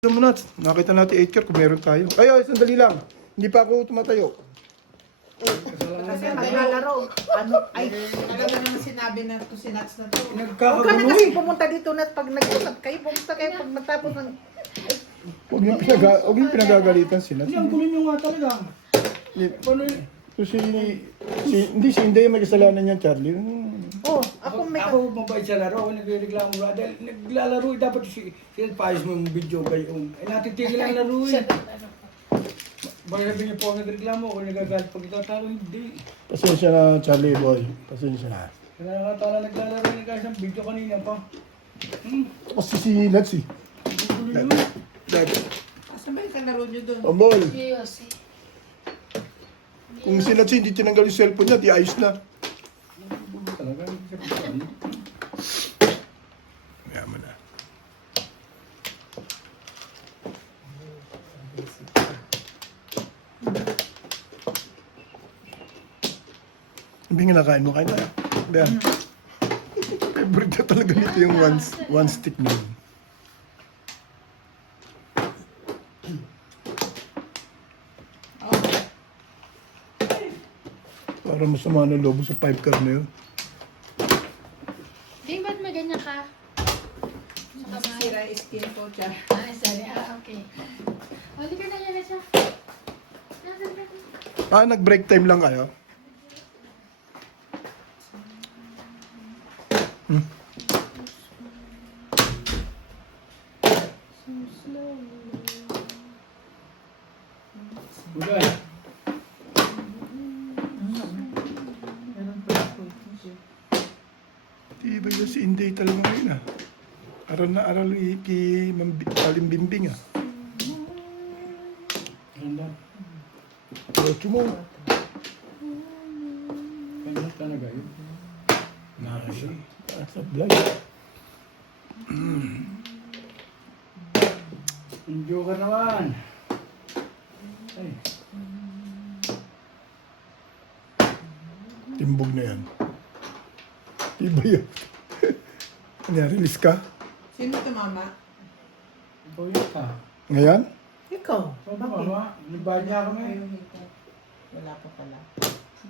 Alam mo na, nakita natin 8 car kung meron tayo. Ay, sandali lang. Hindi pa ako tumatayo. Kasi maglalaro. Ano, ay, Alam mo naman sinabi na to, sinats na to. huwag ka na kasi pumunta dito na pag nag-usap kayo, pumunta kayo pag matapos ng... Huwag yung pinagagalitan sila. Hindi, ang gulo nyo nga talaga. Paano yun? So, hindi si Inday may kasalanan niyan, Charlie. Oh, ako may... Ako mabait sa laro, ako nagre-reklamo ba? Dahil naglalaro, dapat sinapayos mo yung video kayo. Eh, natitigil ang laro eh. Baka sabi niyo po ako nagreklamo, ako nagagalit pag itatalo, hindi. Pasensya na, Charlie boy. Pasensya na. Kaya nakatala naglalaro yung guys ang video kanina pa. Kasi si Nads eh. Gulo yun. Dad, Asan ba yung kalaro nyo doon? Amol. Kung si Nads hindi tinanggal yung cellphone niya, di ayos na. Gulo talaga. Kaya mo na. Hindi nga nakain mo, kain na. Ben. Favorite na talaga nito yung one stick na yun. Para masama ng lobo sa 5 car na yun. Di, ba't may ganyan ka? Masisira yung skin ko, Char. Ay, sorry. Okay. Huli ka na yan siya. Nag-break time lang kayo? Buday. Di ba yun si Inday talaga ngayon ah. Aral na aral kay Aling Bimbing ah. Ganda. Ocho mo. Ganda talaga yun. Nakasi. Sa vlog. Ang joker naman. Ay. Timbog na yan. Di ba yun? Release ka? Sino tumama? Ikaw yun ka. Ngayon? Ikaw, Ikaw ba, bakit? mama? Nagbayad niya kami. Ayaw nito. Wala pa pala.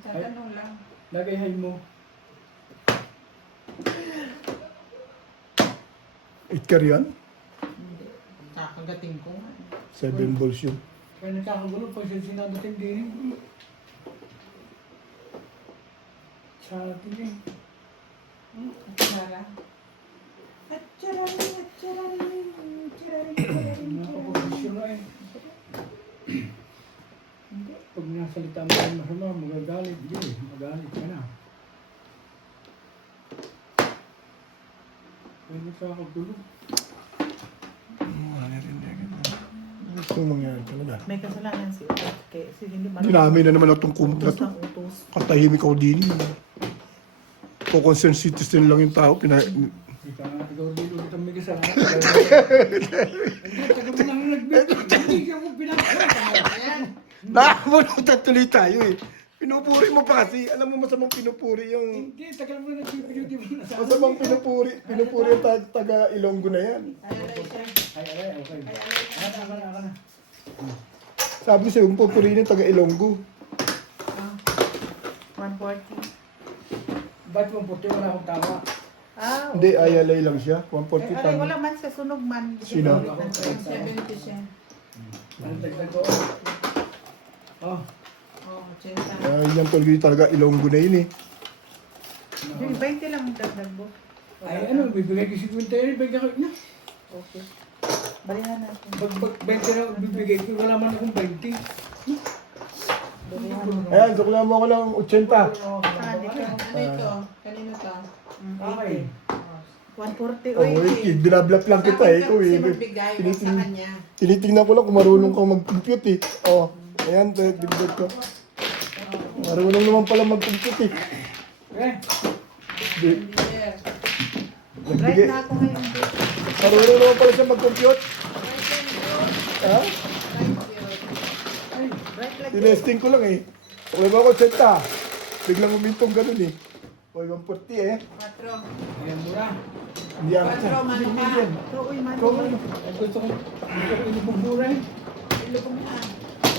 Tatanong lang. Lagay hay mo. 8 car yan? Hindi. Kakagating ko nga. 7 balls yun. Kaya nagkakagulo pag sinadating din. Sa atin eh. Chara. At chararin, at chararin, chararin, chararin, Nakapag-isyo na eh. Pag nasalita mo ng masama, magagalit. Hindi, magalit ka na. Kaya nagkakagulo. Gusto mong mangyari talaga. May kasalanan si Utot. Kaya hindi Dinami na naman itong kumot na utos to. ng utos. Katahimik ako din. Kung concerned citizen lang yung tao, Ikaw din ulit ang may kasalanan. Hindi, taga mo lang nagbibig. Hindi mo pinakalaman. Ayan. Nakamunutan tuloy tayo eh. Pinupuri mo pa kasi. Alam mo masamang pinupuri yung... Hindi, tagal mo na nagbibig. Di mo nasabi. Masamang pinupuri yung taga Ilonggo na yan. Ayan siya. Ay, okay. Ako na. Sabi sa'yo, kung pupurihin yung taga Ilonggo. 140. Ba't mo puti? Wala akong tama. Ah, Hindi, ayalay lang siya. 140 Ay, tama. wala man sa sunog man. Sino? 70 siya. Ano dagdag ko? Oh, Oh, 80. Yan talaga Ilonggo na yun eh. Yung 20 lang ang dagdag mo. ay ano, bibigay ko 50 yun, bigyan ko na. Okay. Balihan natin. 20 na bibigay ko, wala man akong 20. Balihan natin. Ayan, sukla mo ako ng 80. Ah, dito. Ano ito? Kanino to? Okay. 140. Oh, Uy, eh, binablap lang kita eh. Ikaw Kasi eh. magbigay mo sa kanya. Tinitingnan ko lang kung marunong kang mag-compute eh. Oh, ayan, dagdag ko. Marunong naman pala mag-compute eh. Okay. Yeah. right Nagbigay. na ako ngayon. dito. Marunong naman pala siya mag-compute. Ha? Right like Tinesting ko lang eh. Sukla mo ako 80. Biglang umintong ganun eh. O, 140 eh. 4. Ayan mura. Hindi ako Patro, mano ka? So, uy, man. Gusto ko inububuray. Ilubog na.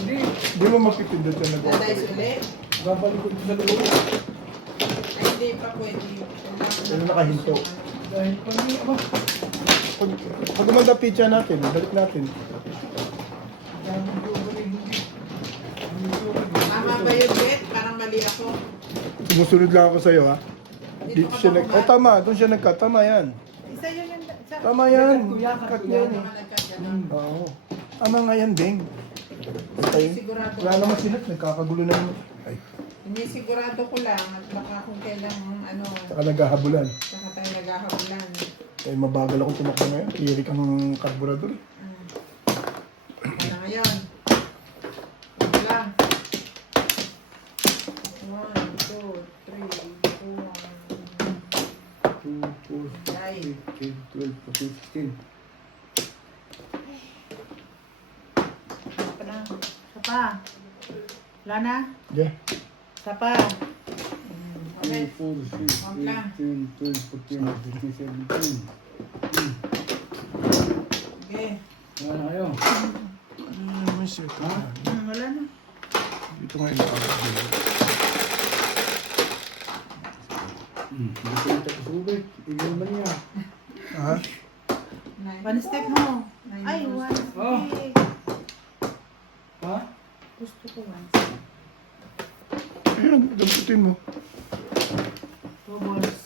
Hindi. Hindi mo mapipindot yung nag Dadayos ulit? Babalik ko ito sa loob. Ay, hindi pa pwede. Pero nakahinto. Dahil pa niya, aba. Pag gumanda pizza natin, balik natin. Dami ko ba rin hindi. Tama ba yun, Bet? Parang mali ako. Sumusunod lang ako sa'yo, ha? Dito Dito ka siya ba nag... Oh, tama. Doon siya nagkat. Tama yan. Isa yun yung... Tama yan. Yakat Cut ko yan. Hindi naman nagkaganon. Oo. Tama nga yan, Beng. Okay. Sigurado Wala ko. naman sila. Nagkakagulo na naman. Ay, Hindi, sigurado ko lang. At baka kung kailang ano, saka naghahabulan. saka tayo naghahabulan. Eh, mabagal akong tumakbo ngayon. Tirik ang karburador. Ano ngayon? Ito lang. 1, 2, 3, 4, 2, 4, 8, 12, 14, 16. Pa lang. Isa pa. Wala na? Yeah. Isa pa. 2, Okay. 4, 6, 8, 10, 12, 14, 15, 17. Okay. Wala na kayo. May shit. Wala na. Dito ngayon nakakagulo. Hindi ko yung tapos-ubit. Tigil naman niya. Ha? One step mo. Ay, one Oh. step. Ha? Gusto ko one step. Ayan, damputin mo. Two balls.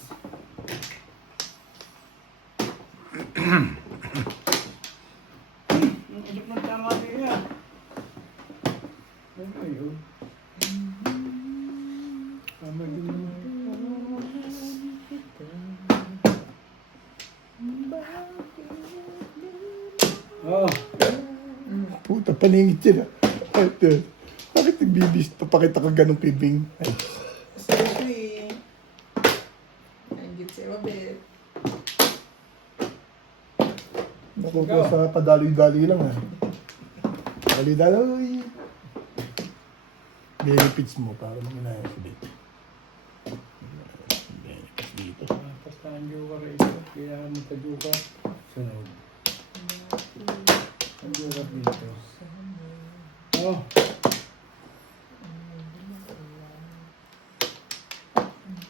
Yung isip ng tama din yan. Ano yun? Tama din mo. Oh. Puta, paningit yun ah. Ito. Bakit nagbibis? Papakita ka ganun kay Bing? Ay, Seriously. Nanggit si Bet. naku po sa padaloy-daloy lang ah. Daloy-daloy. Benefits mo para manginaya sa dito. Benefits dito. Pastahan yung ka rito. Kailangan mo sa duka. Sunod. Ang duka dito. Oh.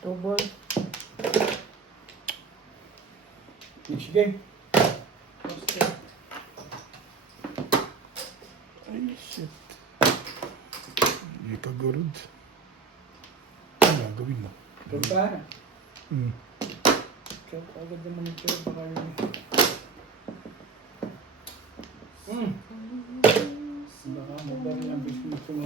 Two balls. Next game. Ay, shit. Hindi ka gurud. Ano gagawin mo? Punta. Hmm. So, agad naman ito. Baka yun. Baka mabarin ang business mo.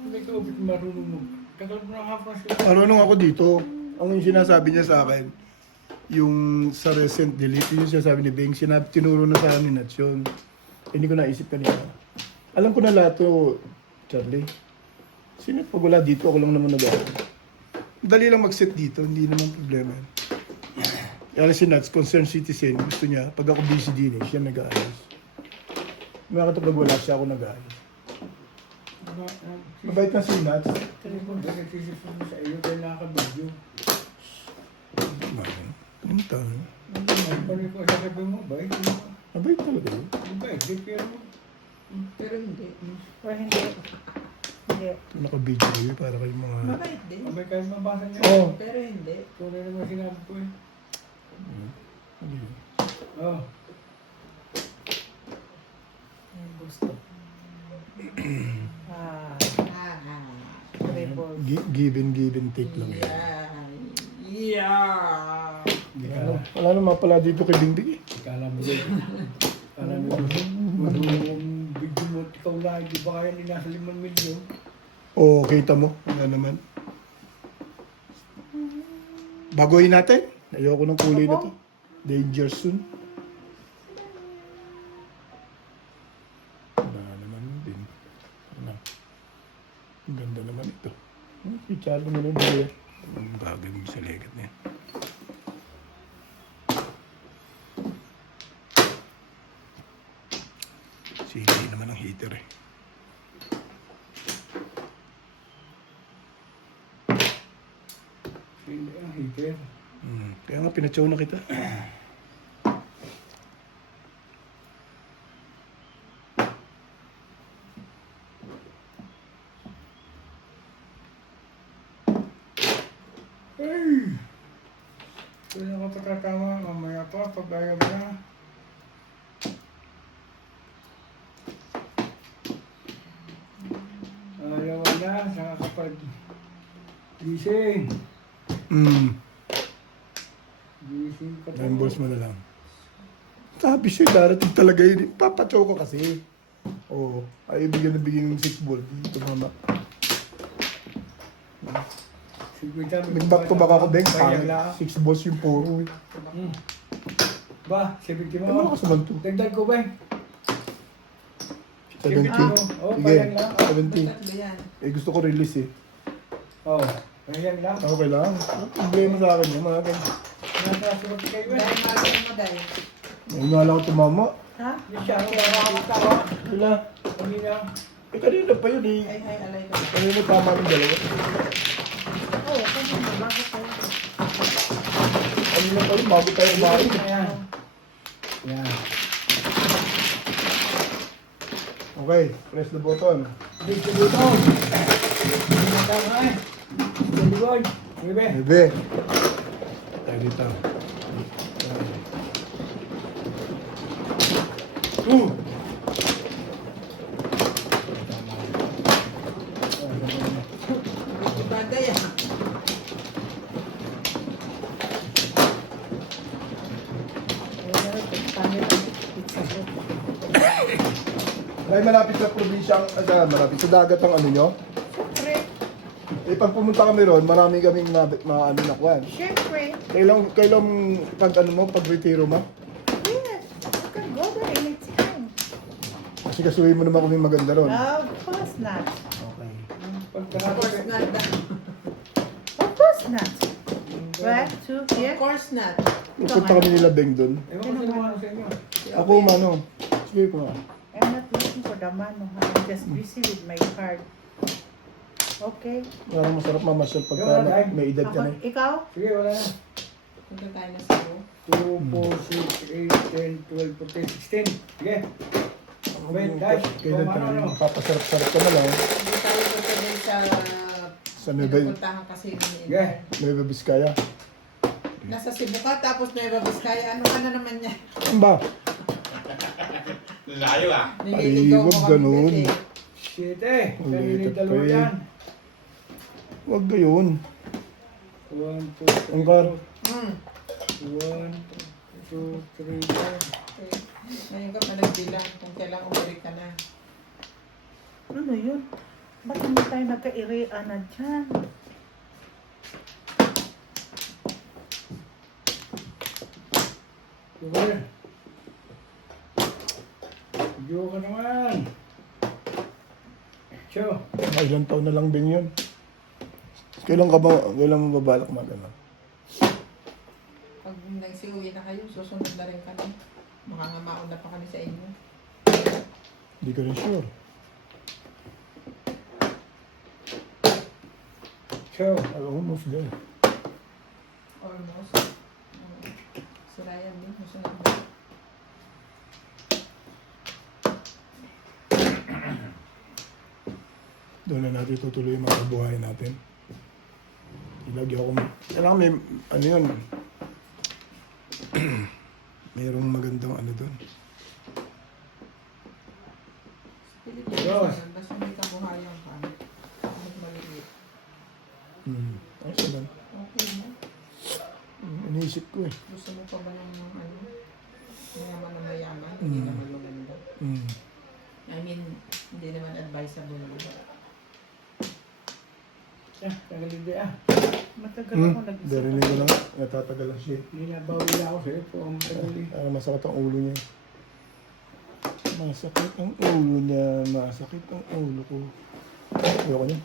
Hindi ka ubit marunong mo. Tagal mo na hapon siya. Marunong ako dito. Ang sinasabi niya sa akin, yung sa recent delete, yung sinasabi ni Bing, tinuro na sa amin at yun. Hindi ko naisip kanina. Alam ko na lahat to, Charlie. Sino pag wala dito, ako lang naman nag-aaral. Dali lang mag-set dito, hindi naman problema. Kaya si Nats, concerned citizen, gusto niya, pag ako busy din eh, siya nag-aaral. Mga kapag wala siya, ako nag-aaral. Mabait na si Nats. Telephone ba nagsisipon mo sa iyo dahil nakaka-video? Ano tayo? Ang pali ko sasabi mo, ba? Mabait talaga yun. Ba, hindi pero Pero hindi. Or hindi. Hindi. Naka-video kayo para kayo mga... Mabait din. abay kahit mabasa niya. Oo. Pero hindi. Kung ano naman sinabi ko eh. Ano yun? Oh. Gusto. Ah, Ah. three balls. Give and take lang yan. Yeah. Hindi ka Wala, wala naman pala dito kay Bingbing eh. Kala mo din. Kala mo yung video mo at ikaw na, hindi ba kaya ni nasa 5 milyon? Oo, kita mo. Wala naman. Baguhin natin. Ayoko ng kulay na to. Danger soon. Wala naman din. Ano? Ang ganda naman ito. Si Charlie mo na ba yan? Ang bagay mo sa legat niya. Hindi, heater. Kaya nga, pinachow na kita. Ay! Kung ako patatama, mamaya pa, pag-ayaw na. Ayaw na, saka kapag gising. Gising ka pa. Reimburse mo na lang. Sabi siya, darating talaga yun. Papachow ko kasi. Oo. Ay, bigyan na bigyan ng 6 ball. Dito, mama. Nag-back to back ako, Beng. Payag lang. 6 balls yung puro. Ba, 70 Ano mo. ka sa to? Dagdag ko ba? 70. Oh, Sige, payag lang. 70. Tatlo yan. Eh, gusto ko release eh. Oh, payag lang. Okay lang. Ano problema sa akin yun, mga ganyan. Natasunod kayo ba? Dahil malam mo dahil. May nga lang ako tumama. Ha? Hindi siya, ano ba nakakatawa? Wala. Kanina. Eh, kanina pa yun eh. Ay, alay ka. Kanina tama yung dalawa. Oo, kasi bago tayo. Kanina pa yun, bago tayo kumain. Ayan. Yan. Okay, press the button. Dito dito. Tama eh. Steady boy. Bebe. Bebe. Tayo dito. Bagay ah. Dahil malapit sa probinsya, malapit sa dagat ang ano nyo. Siyempre. Eh, pag pumunta kami ron, marami kaming ano na kwan. Siyempre. Kailan pag ano mo, pag retiro mo? Yes. You can go there anytime. Kasi kasuhin mo naman kami maganda ron. Of course not. Okay. Of course not. Of course not. Right? Two here? Of course not. Pupunta kami nila Beng doon. Ewan ko sino ano sa inyo. Ako, mano. Sige ko nga. I'm not looking for the mano. I'm just busy with my card. Okay. Parang masarap mamasyal pagka Yun, ay. may edad ka na eh. Ikaw? Sige, wala na. Punta tayo na sa iyo. 2, 4, 6, 8, 10, 12, 14, 16. Sige. Wait, guys. Kailan ka na rin. Papasarap-sarap ka na lang. Hindi tayo punta din Sa Nueva, pinupuntahan kasi ni Sige. Nueva Vizcaya. Nasa Cebu ka, tapos Nueva Vizcaya. Ano ka na naman niya? Ano ba? Layo ah. Nililigaw mo wag kami ganun. kasi. Shit Ulitin Kanina dalawa pa eh. yan. Huwag gayon. 1, 2, 3, Ang car. Hmm. 1, 2, 3, 4. Okay. Ngayon ka pa nagbilang kung kailang umuwi ka na. Ano yun? Ba't hindi tayo nagka-irian na dyan? Super. Video ka naman. Cho. Ay, ilang taon na lang Beng yun. Kailan mo babalak mag-ano? Pag nagsiuwi na kayo, susunod na rin kami. Makangamaon na pa kami sa inyo. Hindi ko rin sure. Cho. Almost there. Almost. Si Ryan din, susunod na. Doon na natin tutuloy yung mga buhay natin. Ilagay ako. Kailangan may, ano yun, mayroong magandang ano doon. Pilipinas Yes. naman, basta may kabuhayan ka. Kahit maliit. Ay, saan? Okay na. Iniisip ko eh. Gusto mo pa ba ng ano? Mayaman na mayaman? Hindi naman maganda. I mean, hindi naman advisable. Tagalindi ah. Matagal ako nag-isip. Darinig ko lang. Natatagal lang siya. Hindi na bawi ako sa'yo. Ang tagali. Masakit ang ulo niya. Masakit ang ulo niya. Masakit ang ulo ko. Ayoko niya.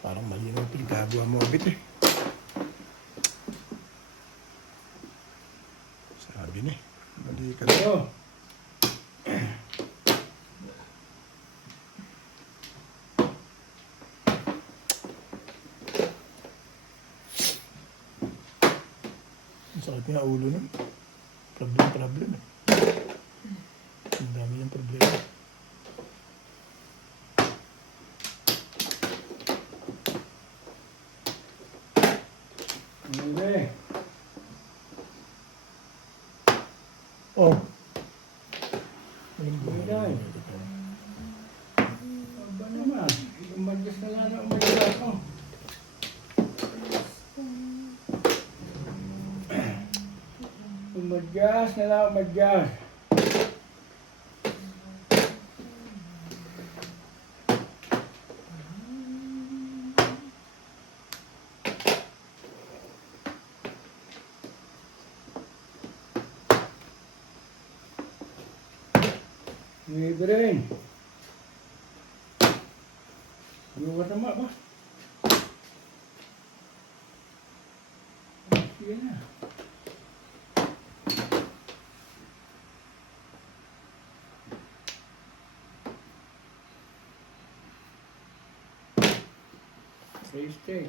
Parang mali na yung pinagagawa mo abit eh. Sabi na eh. Mali ka na. Cho. Bakit nga ulo nun? Problem eh. Ang dami yung problema. Hindi. Oh. Bigay. Aba naman. Umadyas na lang na umadyas ako. Umadyas na lang umadyas. Libre. Bukas na ba? Sige na. Stay.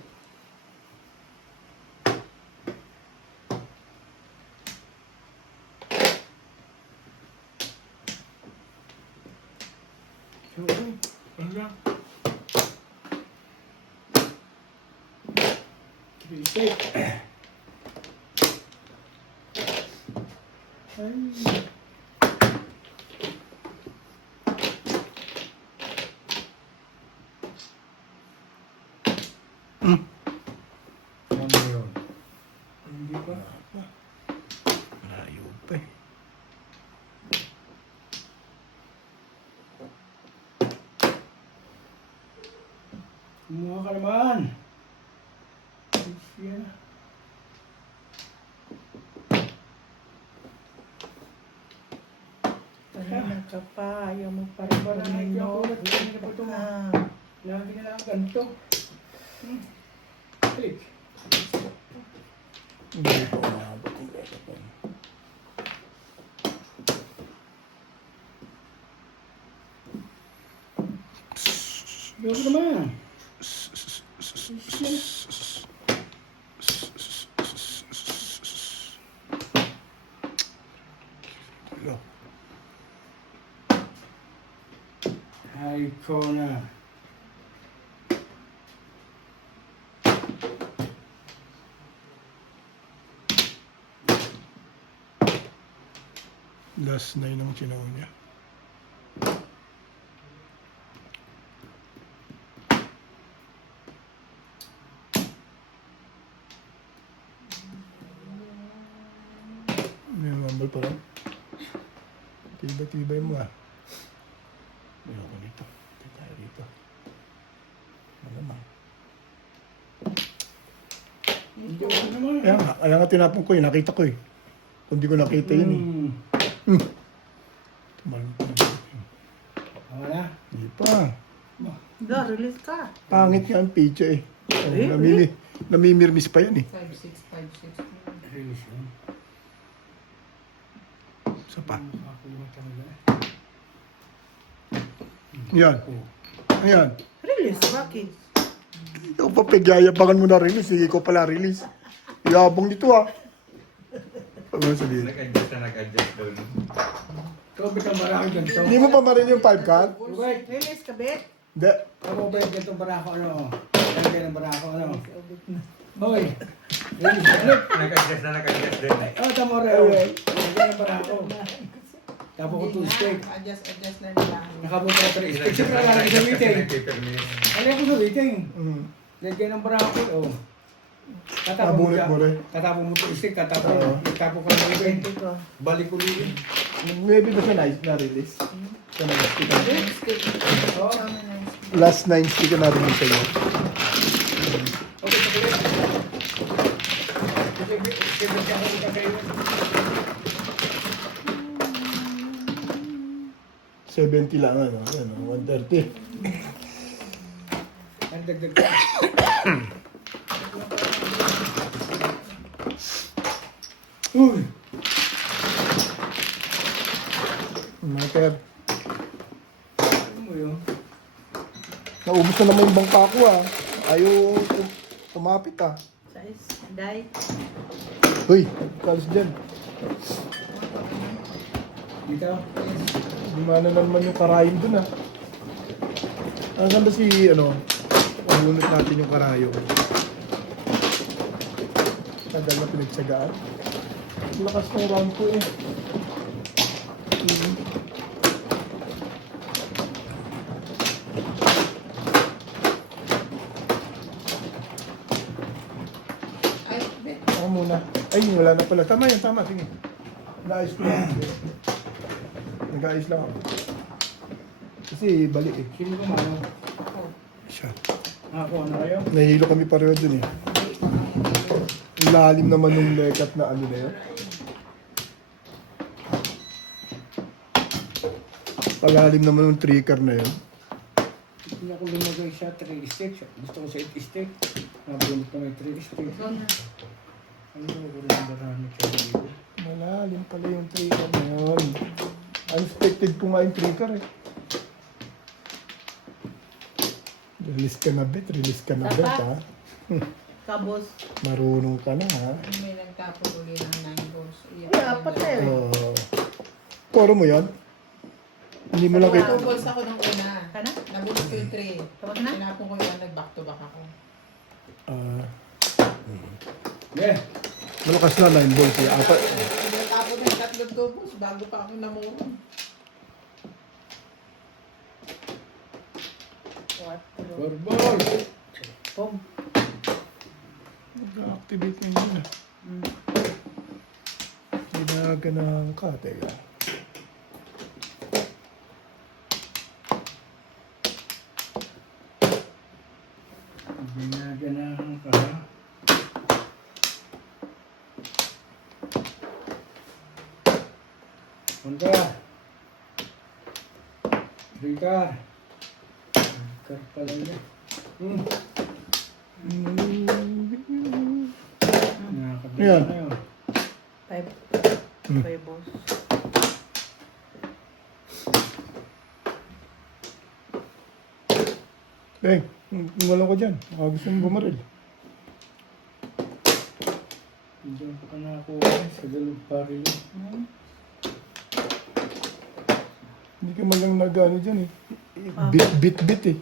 Okay. Hanggang. Stay. Ay. Ano yun? Hindi pa. Malayo pa eh. Kumuha ka naman. Yan. Tahimik ka pa. Ayaw mo pa rin Parang kumain, ayaw ko no? na, hindi na pa ito. Ah. Lagi na lang ganito. Click. Hindi ko umabot yung megaphone. Ayaw ko naman. Hello. Ay ko na. Last 9 ang sinaw niya. May number pa lang. Tibay-tibay mo ah. May ako dito. Hindi tayo dito. Malamang. Hindi ko naman. Kaya nga tinapon ko eh. Nakita ko eh. Kung di ko nakita yun eh. Tumalong ko na. Tama na. Hindi pa. Do, release ka. Pangit nga ang picture eh. Oh, Eh, namimirmis pa yan eh. 5656. Release yun. Isa pa. Nakakuha talaga. Yan. Ayan. Release, bakit? Ikaw pa pagyayabangan mo na release. Sige ko pala release. Yabang dito ah. Ano sabihin? Nag-adjust daw. Tubig ang marami ganito. Hindi mo pa marin yung 5 card? Wait. Release ka, bet? Hindi. Ako ba yung ganitong barako ano? Ganyan ang barako ano? Hoy. Release. Ano? Nag-adjust din. Oh, tamo rin. Ganyan ang barako. Tapos ko two stick. Adjust na nila. Nakabuto ko 3 stick. Siyempre lalaki sa meeting. Ano ko sa meeting? Ganyan ang barako. Oh. Nabunot mo rin. Tatapon mo 2 stick. Tatapon ko ng meeting. Ito. Balik ko rin. Maybe ba siya na-release? Siya na-release. Oh. Last 9 stick na na-release sa'yo. Okay, sige. Sige, sige. 70 lang ano. Yan, 130. Ang dagdag ka. Uy! Mater. Ano mo yun? Naubos na naman yung bangka ko ah. Ayaw kumapit ah. Size, die. Hoy, kalis dyan. Dito. Gumana na naman yung karayom dun ah. Saan ba si, mahunot natin yung karayom? Tagal na pinagtsagaan. Lakas ng round ko eh. Ay, bet. Ako muna. Ay, wala na pala. Tama yan, tama. Sige. Naayos ko lang. Nag-aayos lang ako. Kasi bali eh. Sino kumano? Siya. Ako, ano kayo? Nahihilo kami pareho dun eh. Ang lalim naman yung lekat na ano na yun. Palalim naman yung trigger na yun. Hindi ako lumagay sa 3 stick. Gusto ko sa 8 stick. Nabulot na may 3 stick. Ikaw na. Ano ko rin ang marami siya dito? Malalim pala yung trigger na yun. Unexpected ko nga yung trigger eh. Release ka na bet, release ka na bet ha. Kabos. Marunong ka na ha. May nagtapos uli ng 9 balls. Ay, apat na eh. Poro mo yan? Hindi mo lang May kita. 2 balls ako ng una. Kana? Nabulot ko yung 3. Tapos na? Tinapon ko yung nag-back to back ako. Yeah. Malakas na 9 balls eh. Apat. Tinapon na yung 3 balls bago pa ako namurong. Quatro. Gorbol! Pom. Mag-activate na yun ah. Ginaganang ka, teka. Ginaganahan ka. Punta. Rika. Rika pala niya. Nakakabila Ayan. na yun. Five. Hmm. Five balls. Beng, wala ko dyan. Baka gusto mong bumaril. Hindi ko pa nakakuha sa galong paril. Hindi ka man lang nag-ano dyan eh. Bit eh.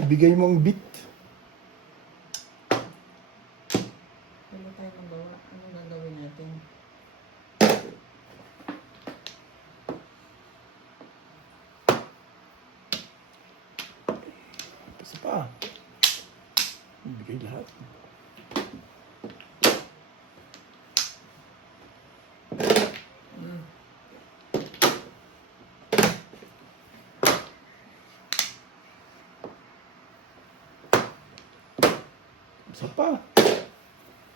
Ibigay mo ang bit. Ano tayo magawa? Ano gagawin natin? Kasi pa. Ibigay lahat. Isa pa.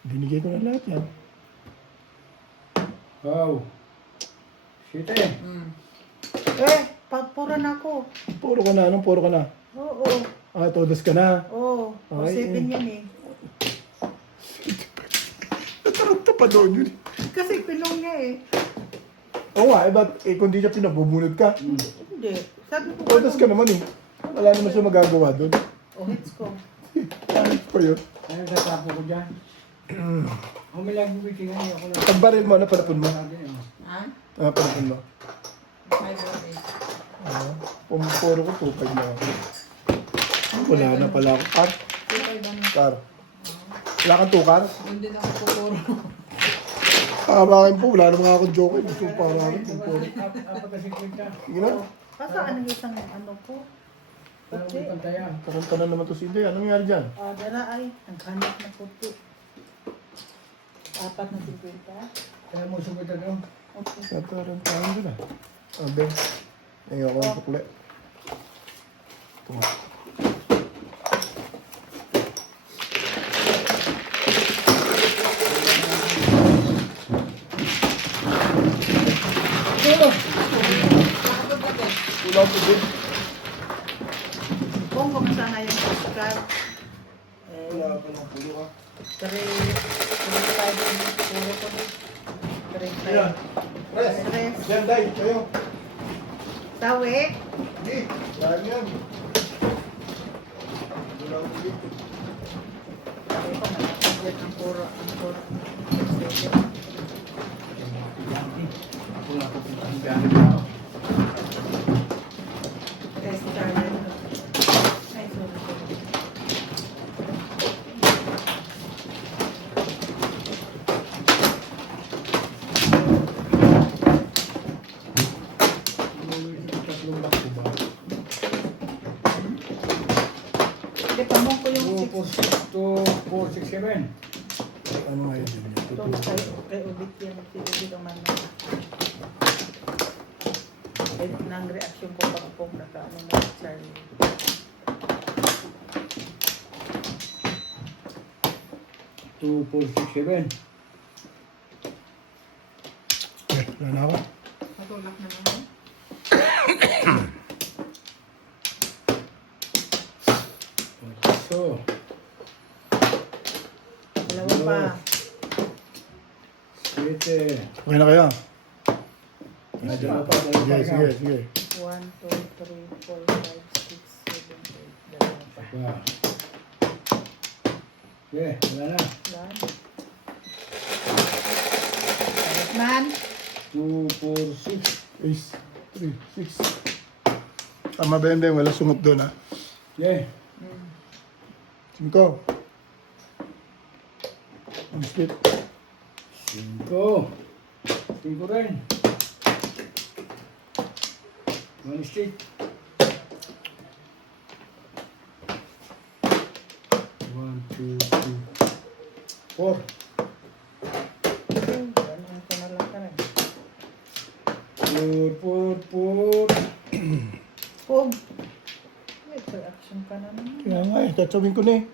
Binigay ko na lahat yan. Wow. Shit eh. Pagpuran ako. Puro ka na. Anong puro ka na? Oo. Todos ka na. Oo. Oh, Ay, 7 yan eh. Nataranta pa doon yun. Kasi pinong niya eh. Oo nga, ba't kung di siya pinabubunod ka? Hindi. Sabi ko Todos ka naman eh. Wala naman siya magagawa doon. Oh, hits ko. Ano pa yun? Ano sa tapo ko dyan? Humilag ko bitingan niya ako na. Pagbaril mo, ano panapon mo? Ha? Ano panapon mo? 5 or 8. Puro ko 2.5 na ako. Wala na pala ako. Car? 2 ano? Car. Wala kang 2 car? Hindi na ako pupuro. Akin po, wala naman akong joke. Gusto ko para akin. Apat na sikwenta. Sige na. Kaso anong isang ano ko? Parang may pantaya. Karanta na naman to si Inday. Anong nangyari dyan? Dara ay, naghanap na puti. 4 na 50. Kaya mo sumunta doon. Okay. Natarantahan doon ah. Ben. Ayoko ang tukle. Ito nga. Wala ko din. Kung kumusta na yung Oscar? Wala ka ng pulo ka. 3, 5, puro ko. 3, Ayan. Res. Yan, Day. Kayo. Tawi. Hindi. Yan yan. Wala ko din. Sabi ko, ang puro. tamong ko yung 2, 4, 6, 7. Ano nga yun? Ito, kay Ubit yan. Si Ubit ang man. Ay, nang reaksyon ko pag po nakaano na Charlie. 2, 4, 6, 7. Okay, wala na ako. Matulak na naman. So, Dalawa pa. 7. Okay na kayo? Dalawa pa. Sige, sige, sige. 1, 2, 3, 4, 5, 6, 7, 8. Dalawa pa. Pa. Okay, wala na. Yan. Man. 2, 4, 6. Ace, 3, 6. Tama ba yun, Beng? Wala sungop doon, ha? Okay. 5. Ang split. 5. 5 rin. 1 stick. 1, 2, 3, 4. Ganun ko na lang ka rin. Put. Pog. May reaction ka na naman. Kaya nga eh, tatsawin ko na eh.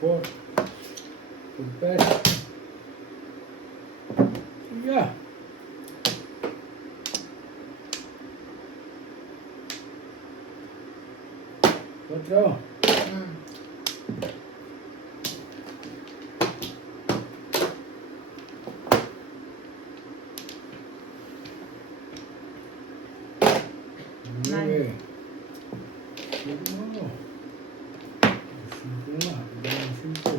Four. Good pass. Yeah. Cuatro. Nueve. Cinco. Cinco más. Cinco.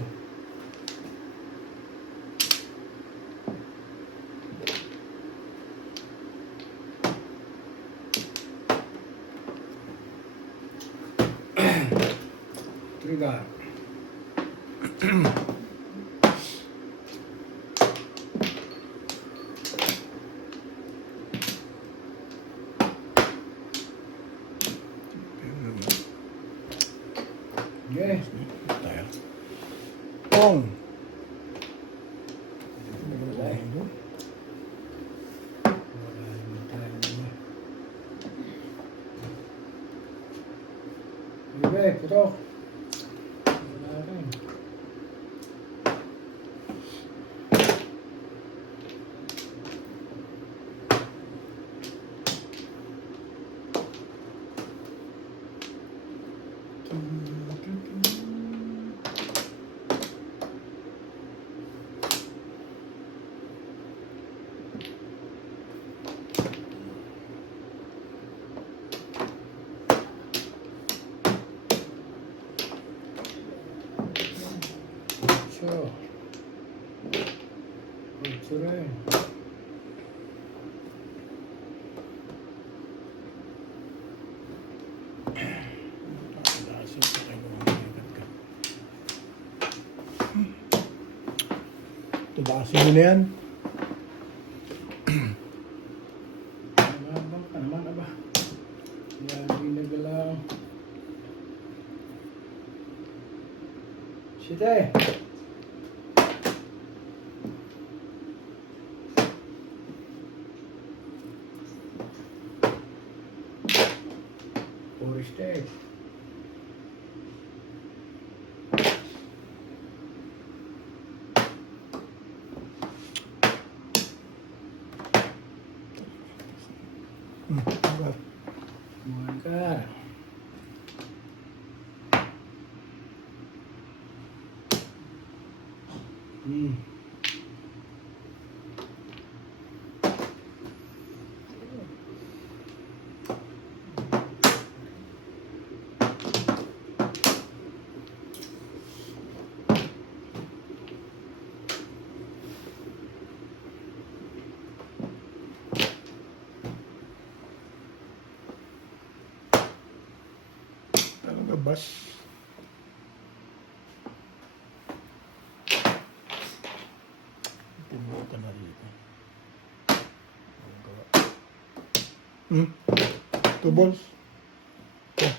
Trigger. Okay. Tayo. Pong! Okay, putok. Wala rin. So. Ocho rin. Tubasin mo na yan. Nabang ka naman na ba? Lagi nagalaw. Site. Four steps. One card. labas. Timutan na dito. Hmm? 2 balls. Oh.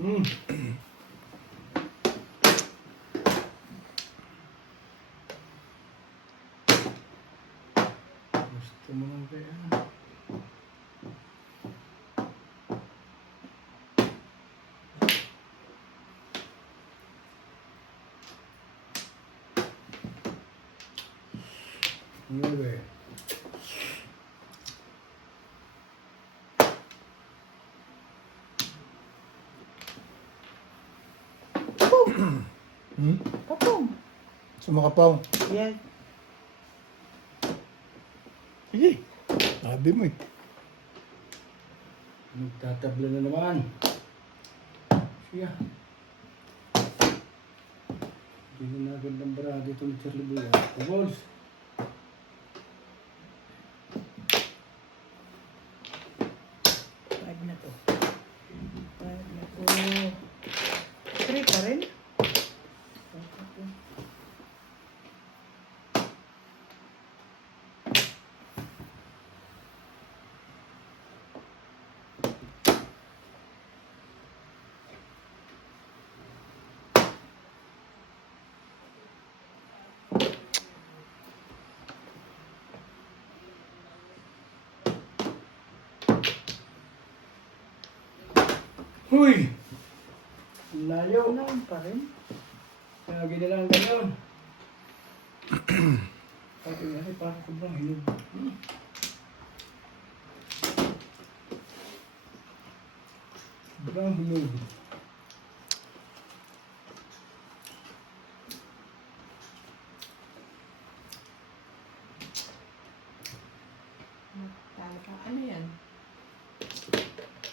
Hmm. Gusto mo lang kaya. Nueve. Hmm? Kapong. Sumakapaw. Yes. Sige. Sabi mo eh. Magtatabla na naman. Siya. Hindi na nagandang barada itong Charlie Boy. The balls. Five na to. Five na to. Three pa rin? Huy! Layo. Nine pa rin? Lagi na lang ganyan. Pati nga rin, parang sobrang hinog. Sobrang hinog. Talo ka. Ano yan?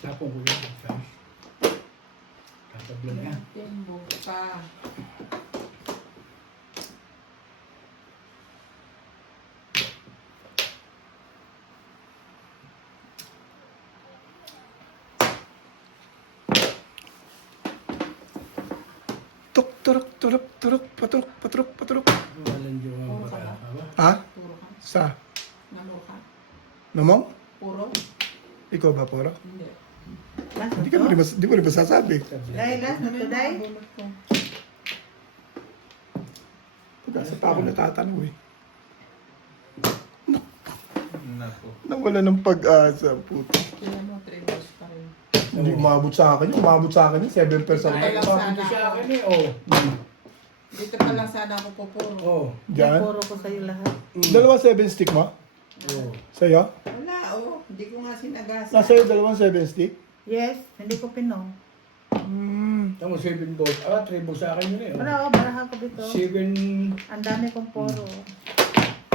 Tapong ko yun. Guys. Tatabla na yan. Timbo ka. Tuk, turuk, turuk, turuk, paturuk, paturuk, paturuk. Walang jowa ang baka. Ha? Puro ka. Sa? Namuro ka. Namong? Puro? Ikaw ba, Poro? Hindi. Last na Hindi ka to? di mo rin masasabi. Dahil last na to, Day? Bunot ko. Pagkasa pa ako natatanong eh. Nako. Nawala ng pag-asa, puto. Tingnan mo, 3 balls pa rin. Hindi umabot sa akin yun. Umabot sa akin yun. 7 pesos. Ay, kapapito siya akin eh. Oh. Dito pa lang sana ako pupuro. Oh. Diyan. Puro ko sa'yo lahat. Dalawa 7 stick mo? Oh. Sa'yo? Wala, oh. Hindi ko nga sinagasa. Nasa'yo dalawang 7 stick? Yes, hindi ko pinong. Tama 7 balls. 3 balls sa akin yun eh. Pero baraha ko dito. 7. Ang dami kong poro.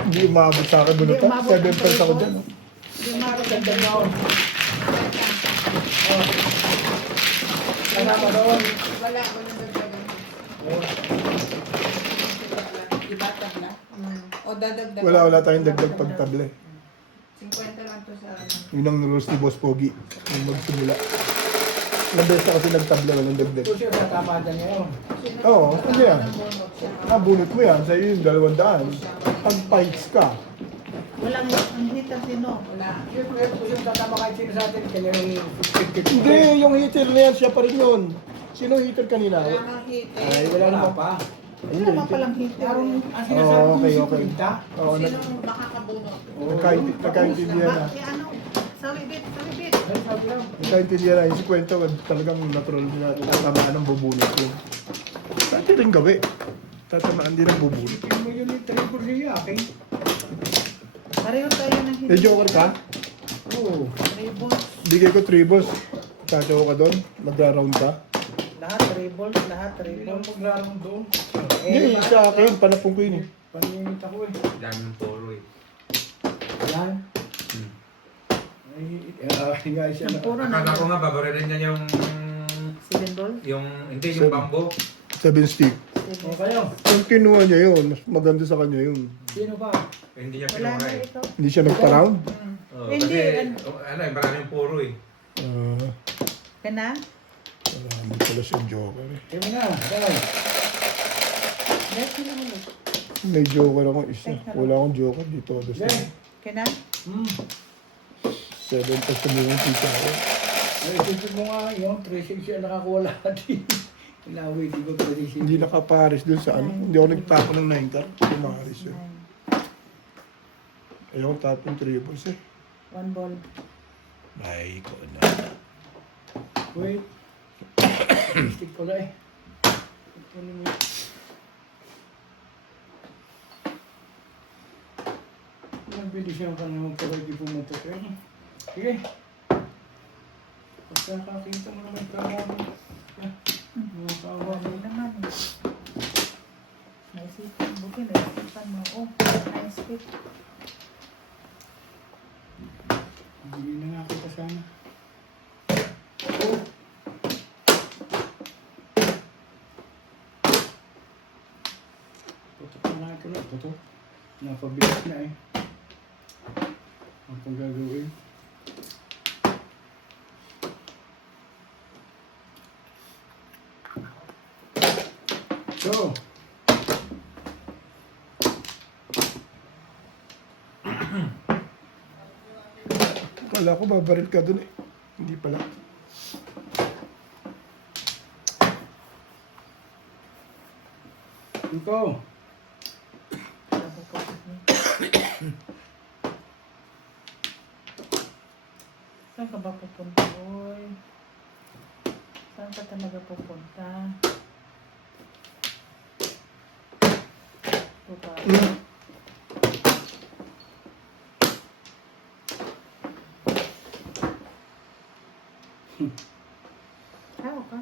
Hindi umabot sa akin. Bunutan. Hindi umabot 7 ang pesos ako puro. dyan. oh. Hindi umabot ang Ganda dalawa. na. Tama pa doon. Wala, walang dagdagan. Oh. Diba tabla? O dadagdag. Wala tayong dagdag pagtable. 50 lang to sa ano. Yun ang rules ni Boss Pogi. Yung magsimula. Ilang beses na kasi nagtable, walang dagdag. Ito siya sa tapatan ngayon. Oo, ano yan? Ng bunot siya. Bunot mo yan. Sa'yo yung 200. Pag pikes ka. Walang ang hitter sino. Wala. Siyempre, ito siya tatama kahit sino sa atin. Kanya yung 50. Hindi, yung hitter na yan, siya pa rin yun. Sino hitter kanina? Wala kang hit eh. Ay, wala Wala naman. pa. Hindi naman palang hitter. Parang eh. ang sinasabi Oo, ko okay, si okay. Quinta. Oo, Sinong makakabunot? nagkaintindihan na. Ano? Sawibit, sawibit. Ay, sabi lang. Nagkaintindihan na. Yung si Kwento, talagang natural na tatamaan ng bubunot yun. Pwede rin gawi. Tatamaan din ng bubunot. Isipin mo yun yung triple siya, okay? Pareho tayo ng Eh, hitter. joker ka? Oo. Tribbles. Bigay ko 3 balls. Tatawa ka doon. Magra-round ka. Lahat tribbles, lahat Hindi lang tribbles. maglarong doon. Hindi, sa akin. Panapong ko yun eh. Paningit ako eh. Dami ng poro eh. Yan. Hmm. Ay, nga siya Ang na. puro Akala ko na. nga babarilin niya yung... 7 balls? Hindi, yung Seven. bamboo. 7 stick. O kayo, Yung kinuha niya yun, mas maganda sa kanya yun. sino pa? Hindi niya Wala pinuha na eh. ikaw. Hindi siya nagpa-round. Oh, Hindi, kasi, ano eh, maraming puro eh. Ah, Ka na? pala siyang joker eh. Kaya mo na, dahil. Let's see naman ulit. May joker ako isa. Wala akong joker dito. Basta Yan. Okay na? 7 pa sa mga tita ko. Ay, isipin mo nga yun, 3-6 siya nakakuha lahat eh. Inawi, di ba 3-6? Hindi nakapares dun sa ano. Hindi ako nagtapo ng 9 card. Pumaris yun. Ayoko tapong triples eh. 1 ball. Ay, ko na. Wait. Stick pala eh. Ito naman. Nabili siya ka naman para di pumunta ka eh. Sige. Basta kakita mo naman trabaho mo. Mga kawa mo. Hindi naman eh. Naisipan, buti naisipan mo. Oh, nice fit. Bili na nga kita sana. Oh! Putok na nga ito na. Putok. Napabilis na eh. Ang pang gagawin. So, Kala ko babaril ka dun eh. Hindi pala. ikaw. Sabi ko. Saan ka ba pupunta, boy? Saan ka talaga pupunta? Pupunta. Ayaw ka.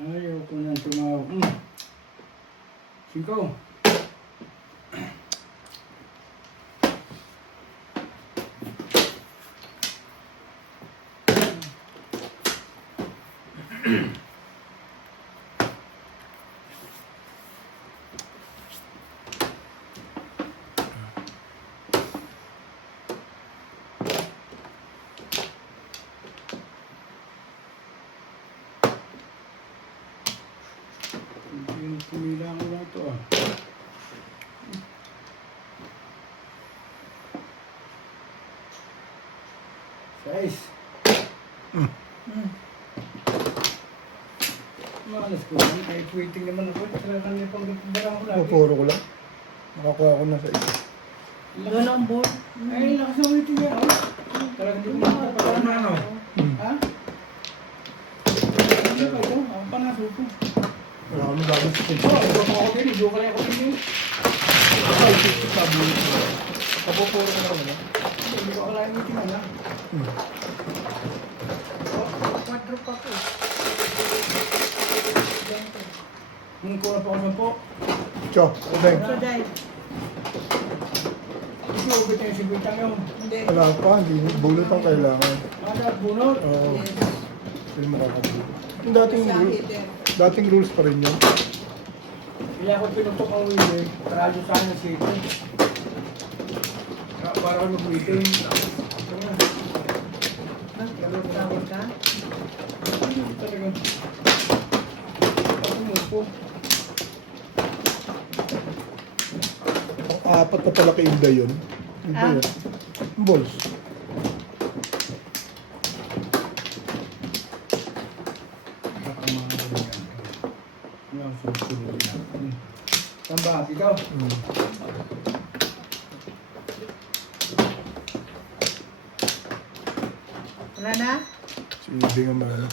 Ayaw ko nang tumawag. 5. Pumila ko na ito ah. Size. Malas ko lang. Kahit waiting naman ako. Talagang may pang-barang ko lagi. Pupuro ko lang. Nakakuha ko na sa isa. Doon ang board. Ay, lakas ng waiting niya. Oh. Talagang di ko makapagpapaano. Ano? Ha? Hindi pa ito. Ako pa na suko. Wala kami gagawin sa Oo, ito pa ako din. Hindi ko kaya ako din. Kapupuro ko na wala. Hindi ko akalain waiting na lang. Quadruple pa po. Nung kuha pa ako 10. Cho, Beng. So, dahil. Ito, ubit na yung sigwitang yun. Hindi. Wala pa, hindi. Bulot ang kailangan. Ada, bunot. Oo. Yes. Hindi makakabulot. Yung Siya hidden. dating rules pa rin yun. Kaya ako pinutok ang wheel eh. Radyo sana si ito. Para ako mag-waiting. Tawag ka? Talaga. Ako mo po. Apat na pala kainda yun. Yung ba yun? Yung balls. Baka mga ganyan. Yung susunod na. Tamba, ikaw. Wala na? Si Beng ang mahal.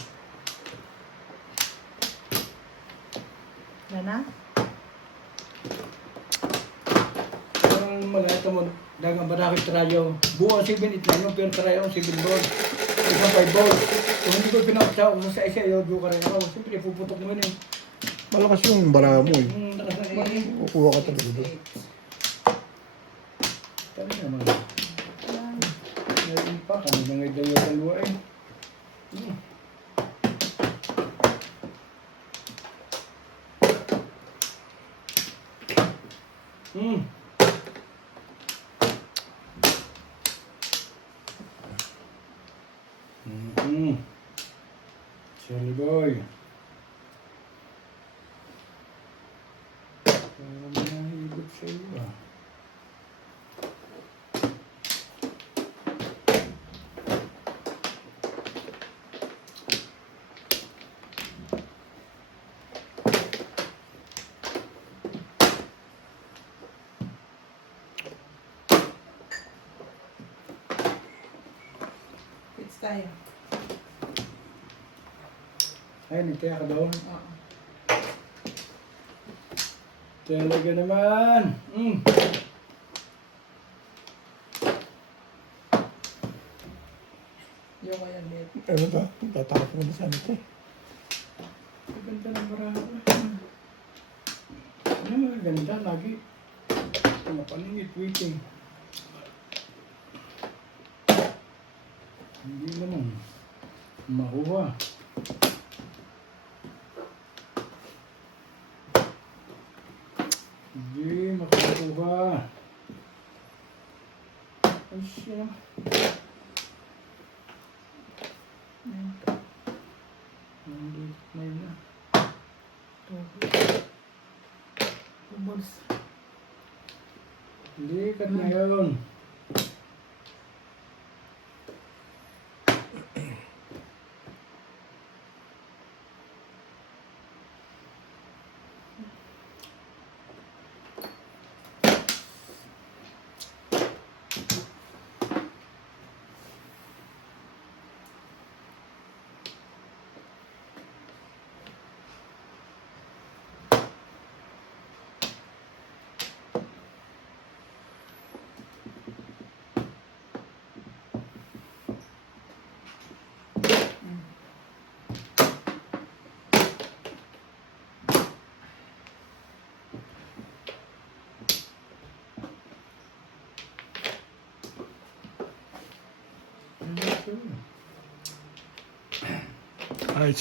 Wala na? Parang malata mo. Dagang badakit trayo. Buwan 7-8 lang yung pero trayo 7 ball. Isang 5 ball. Kung hindi ko pinakita ko sa isa, yung ka rin ako. Siyempre, puputok mo yun eh. Malakas yung bara mo eh. Lakas ng kumain. Kukuha ka talaga doon. Tama naman. Meron pa, kami na ngayon dalawa eh. Sorry boy. Parang nahihigop sa iyo ah. It's tayo. Ay, nagkaya ka daw. Oo. Talaga naman. Yung kaya late. Ano ba? Tatakot mo na sana ito eh. Maganda ng baraha. Ano maganda lagi. Mapaningit waiting. Hindi naman makuha. Hindi makakuha. Ay siya. Nandito na yun. Bubos. Hindi, kat na yun. Ay,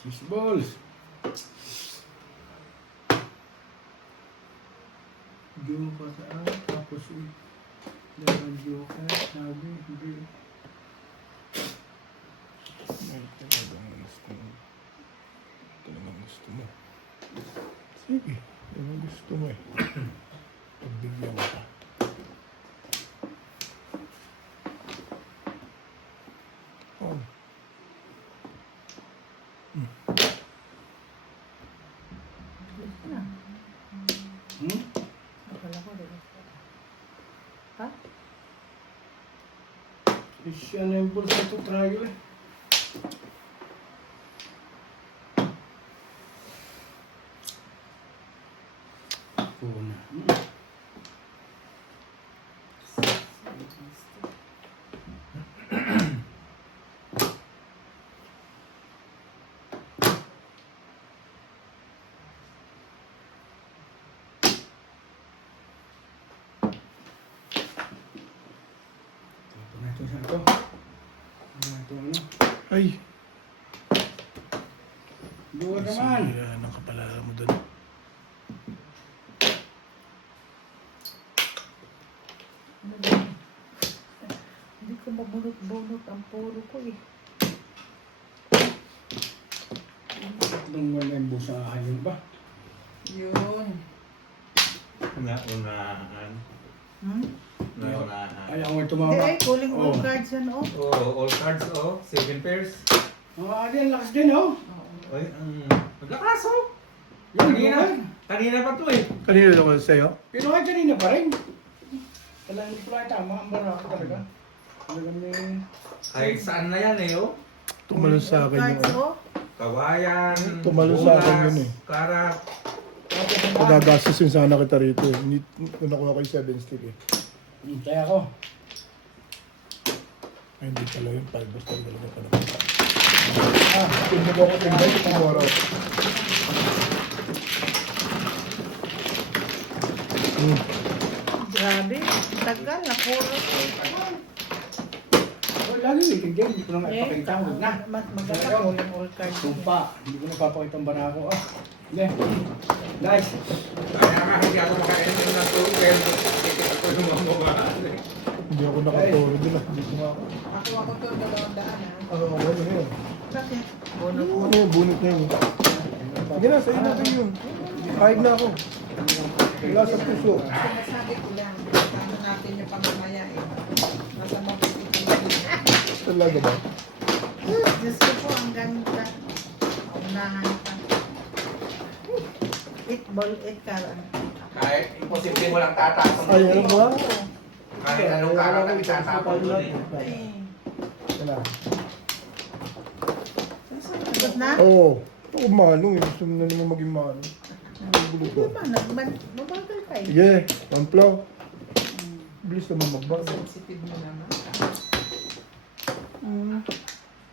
Cheese balls. Joke sa tapos dapat joke sabi hindi. talagang gusto mo. Sige, ano gusto mo eh. Pagbigyan ka. Oh. Akala ko rin. Ha? Siya na yung bulsa ito trial eh. Una. Ito na ito sa ito. Ito ano. Ay, Dua naman. anong kapalala mo doon? Hindi ko mabunot-bunot ang puro ko eh. Tatlong wala yung busahan yun ba? Yun. Naunahan. Hmm? Naunahan. Ayaw mo Hindi tumama. ay, calling all Oh. cards yan oh. Oh, all cards, oh. 7 pairs. Adi, ang lakas din oh. Ay, maglakas, oh. Yan, Kanina, yan. kanina pa to, eh. Kanina lang ako sa'yo? Pero ay kanina pa rin. Talagang hindi pala tama ang barako talaga. Talagang may... Kahit saan na yan, eh, oh. Tumalon sa akin yung Cards ano. oh. Kawayan, Tumalo sa akin yun, eh. Karap. Pagagastusin sana kita rito eh. Kung nakuha ko yung 7 stick eh. Kaya ako. Ay, hindi pala yun. Palbos talaga pala. Tingnan mo ako invite tomorrow. Grabe. Tagal na puro. Oh, lagi waiting dyan, hindi ko na nga ipakita. Huwag na. Mas maganda ko yung all card. Sumpa, hindi ko na papakita ang bara ko. Ah, hindi. Guys, Kaya nga hindi ako makainom ng tubig kaya kikita ko yung mga mukha. Hindi ako nakaturo din. Hindi ko nga ako. Ako to, 200 ha. Ano yun? Bakit? Ano yun? Bunot na yun. Sige na, sa'yo natin yun. Kahit na ako. Wala sa puso. Sinasabi ko lang, kasama natin yung pamamaya eh. Nasa mabuti Talaga ba? Diyos ko po, ang ganda. Unahan pa. Eat ka. Kahit imposible mo lang tataas ang Ay, ano ba? Kahit anong karaw na itatapon doon eh. Wala. Sagot na? Oo. Ito mano eh. Gusto mo na naman maging mano. Bulog ko. Mabagal pa eh. Sige, pamplaw. Bilis naman magbago. sensitive mo naman.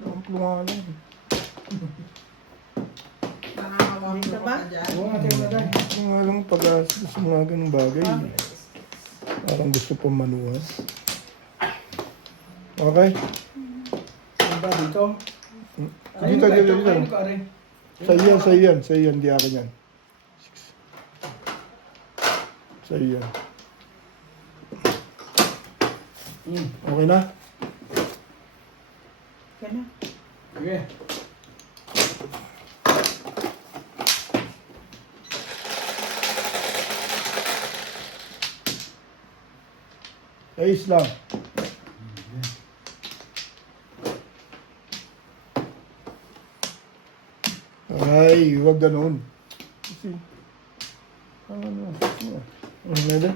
Pamplaw nga lang. Nakakawang Dito mo ba? ka dyan. huwag natin na tayo. Gusto nga lang pag-aasas sa mga ganung bagay. Parang gusto pang manuhan. Okay? Ang ba dito? Dito, dito, dito. Kain ko, aray. Sa iyan, di akin yan. Sa iyan. Okay na? Yan na. Sige. Ayos lang. Ay, huwag ganun. Kasi, ano, pwede?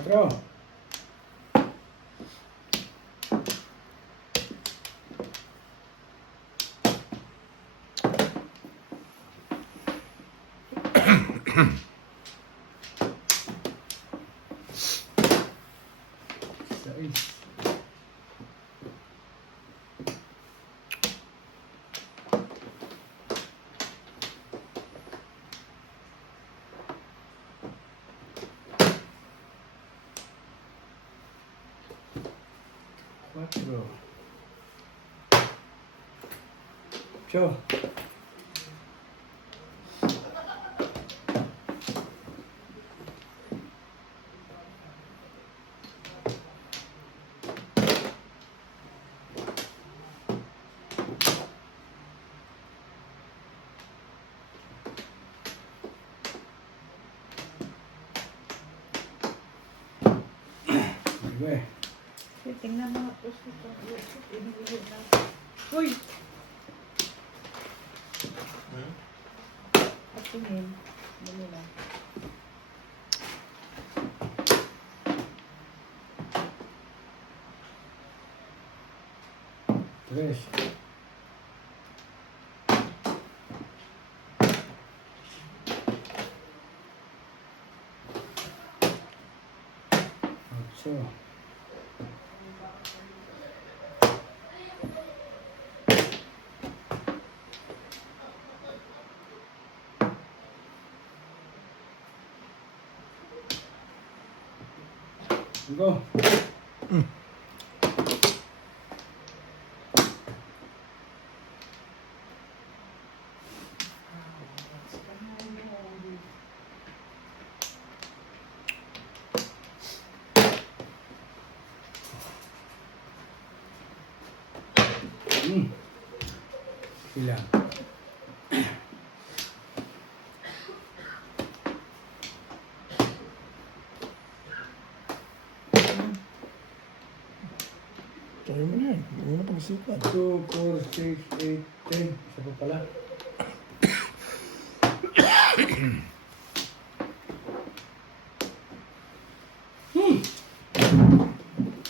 Otro. Sais. Cuatro. Ocho. Nueve. Tingnan mo nga po ito. Inihigit na. Uy! Patingin. Dali lang. Tres. Ocho. Go. Sila. Kaya mo na yan. Huwag mo na pag-isipan. 2, 4, 6, 8, 10. Isa pa pala.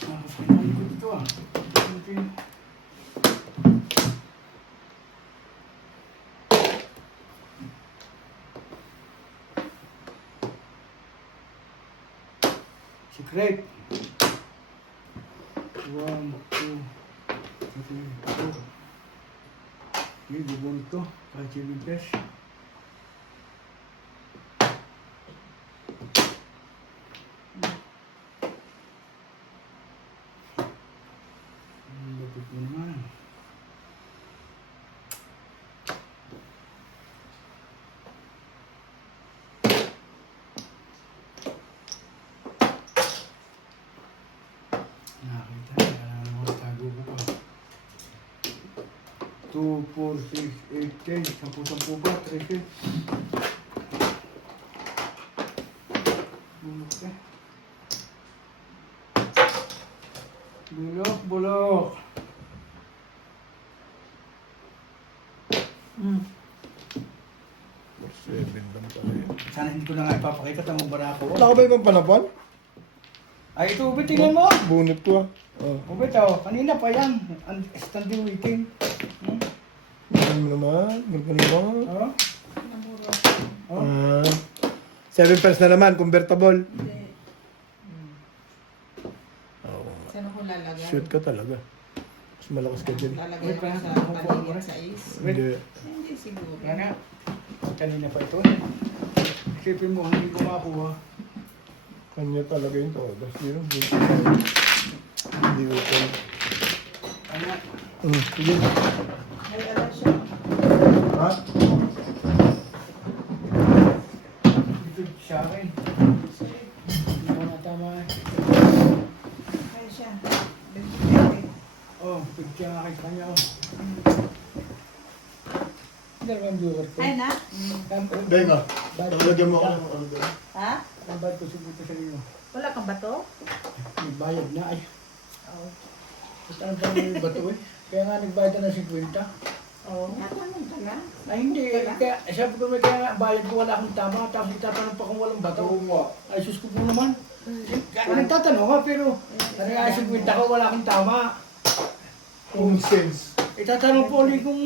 Nakakasayahan ko dito ah. Secret. 1, 2, 3, 4. Hindi, bubunot to. Kahit 7 pesos. Lupit mo naman. Nakita, kailangan mo tago ko pa. 2, 4, 6, 8, 10, 10 pa, 13. Bulok ka. Bulok, bulok. Seven lang tayo. Sana hindi ko na nga ipapakita tamo bara ako. Wala ka ba ibang panapon? Ay, ito, ubit, tingnan mo. Bunot ko ah. Oh. Ubit, oh. Kanina pa yan. Standing waiting. Ganun mo naman. Ganun mo. Oh. Ah. 7 pence na naman, convertible. Hindi. Oo. Saan ako lalagay? Shoot ka talaga. Mas malakas ka dyan. Lalagay ako sa kanina sa is. Hindi. Hindi siguro. Yan nga. Kanina pa ito. Isipin mo, hindi ko makuha. Kanya talaga yung todas. Yun, hindi open. Ano? Sige. Ay, ala siya. Ha? Dito sa akin. Hindi ko natama. Ay, siya. Oh, pagkaya nga kay kanya. Oh. Hindi naman viewer ko. Ay, na? Benga. Talagyan mo ako ng ano doon. Ha? Nabad ko sibuto sa inyo. Wala kang bato? Nagbayad na ay. Oo. Basta ano ba yung bato eh? Kaya nga nagbayad na ng 50. Oo. Natanong ka lang. Ay hindi, kaya sabi ko may kaya nga bayad ko wala akong tama, tapos itatanong pa kung walang bato. Ay sus ko po naman. Nagtatanong nga pero ano nga 50 ko wala akong tama. Common sense. Itatanong po ulit kung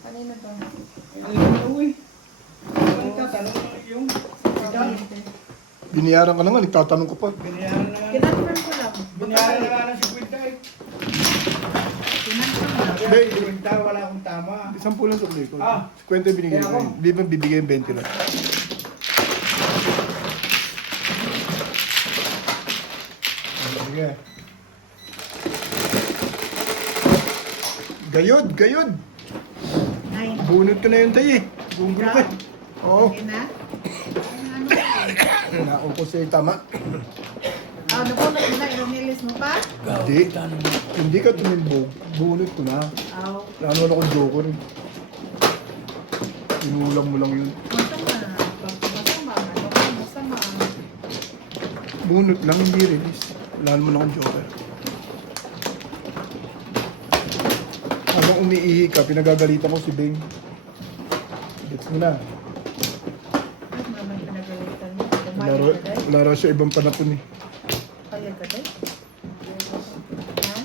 Kanina to. ano eh. Ang tatanong yung Biniyaran ka na nga, nagtatanong ka pa. binayaran na nga. Kinonfirm ko lang. Binayaran na nga ng 50 eh. Kinonfirm lang. Kaya 50 wala akong tama. 10 lang sa ko. Ah. 50 binigay Kaya ko. ako. Hindi ba bibigay yung 20 lang? Sige. Gayod, gayod. Nine. Bunot ka na yun tayo eh. Bunot ka. Oo. Okay na? Naon ko sa'yo tama. Ah, napunod mo na. Ironilis mo pa? Hindi. Hindi ka tumilbog. Bunot ko na. Oo. Lalo na akong joker. Inulang mo lang yun. Masama. Masama. Masama. Bunot lang, hindi release. Lalo mo na akong joker. Habang umiihi ka, pinagagalitan ko si Beng. Gets mo na. Ay, naman pinagalitan mo. Wala, Kumain ka day? wala raw siya ibang panapon eh. Kaya ka day? Ha?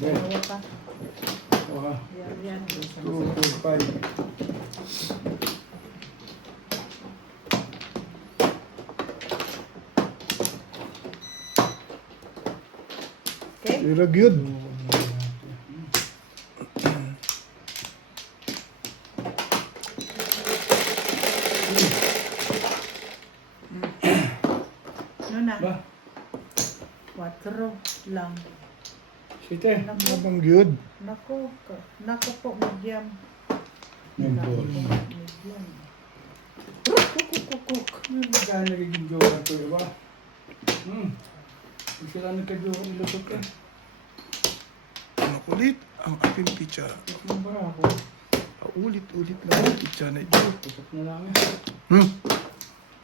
Yan. Dalawa pa. Oh, Yan, yan. 2, 4, 5. Okay? Pero good. Ano na? Ba? 4 lang. Site. Habang good. Naku, naku po, medium. Yung Naku boss. po, medium. Kukukukuk. Magkano nagiging jowa ko yun ba? Kung sila nagka-jowa nilusok eh. Makulit ang aking pizza. Ano ba ako? Ulit-ulit lang ang pizza na ito. Tusok na lang eh.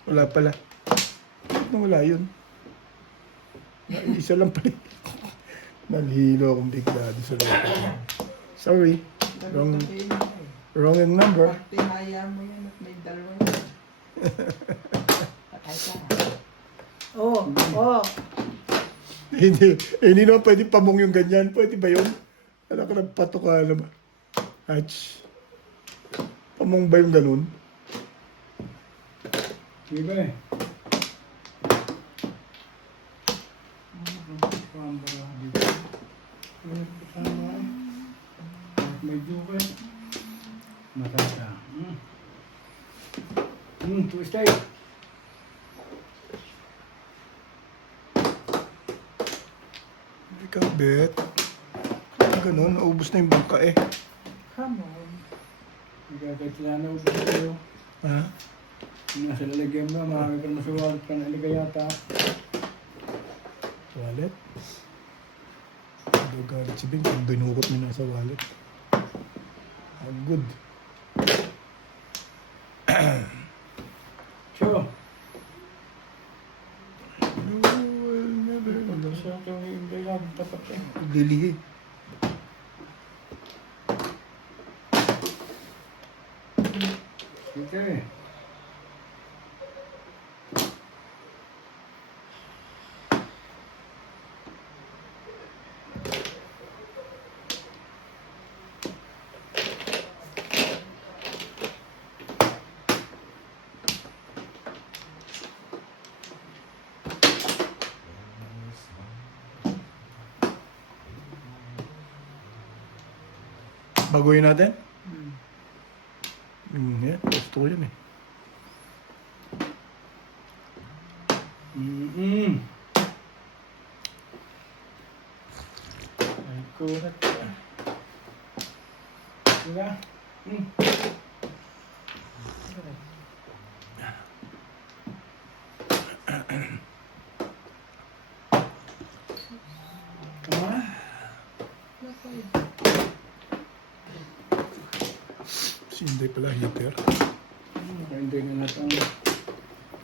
Wala pala. Bakit na wala yun? Isa lang pala. Nalhilo akong bigla doon sa loob. Sorry. Wrong, wrong yung number. Tinaya mo yun at may dalawa yun. Patay ka. Oh, oh. Hindi naman pwede pamong yung ganyan. Pwede ba yun? Alam ka ng patok ka naman. Hatch. Pamong ba yung ganun? Sige ba eh. Pambara dito. Ano ko sana eh. May joke eh. Matata. Tuesday. Ikaw, Bet. Ganun, naubos na yung bangka eh. Come on. Kahit sila na upo kayo. Ha? Nasa lalagyan mo, marami ka na masuwalat ka na ilagay yata. Wallet? Hindi galit si Bing kung binukot mo na sa wallet. Good. So, You will never know. sa itong hindi lang tapat eh. Lilihi. Okay. Baguhin natin? Yeah, gusto ko yun eh. Ay, kurat ka. Diba? Come on. Si Inday pala heater. Hindi na natin.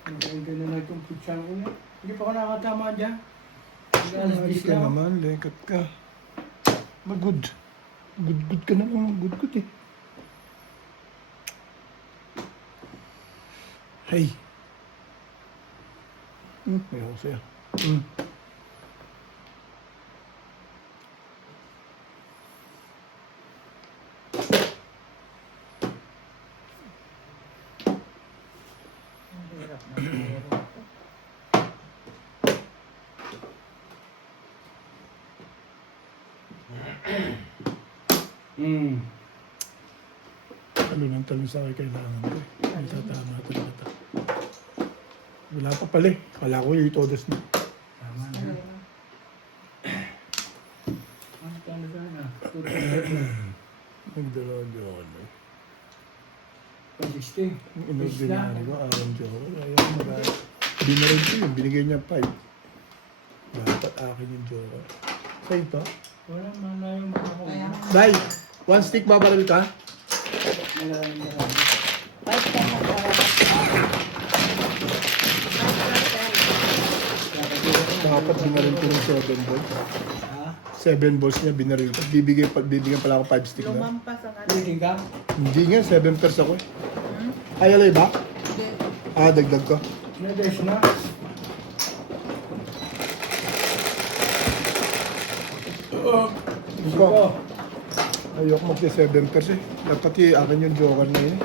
Hindi na natin pizza ko na. Hindi pa ako nakatama dyan. Alas Alis 10 ka lang. naman, lekat ka. Mag-good. Good ka na lang. Good eh. Hey. May ako sa'yo. Hirap na hirap. Talo ng talo sa akin kailangan ko eh. May tatama talaga ito. Wala pa pala eh. Kala ko yung itodos na. Tama na. Ang talaga na. Nagdala-dala. Pag-isting. Yung inordinary ko, Aaron Joker. Ayaw ko marami. Binarid ko yun. Binigay niya 5. Dapat akin yung Joker. Sa ito? Wala man na yung mga ko. Kaya, Day! 1 stick babaril ka? Marami. Bye, kaya para. Dapat binaril ko ng 7 balls. Ha? 7 balls niya binaril ko. Bibigyan pala ako 5 stick na. Lumampas ang ano. Pwede ka? Hindi nga, 7 pairs ako eh. Ay, alay ba? hindi. Ah, dagdag ko. Nades na. Iko. Ayoko magsi-7 pairs eh. Dapat yung akin yung Joker na yun.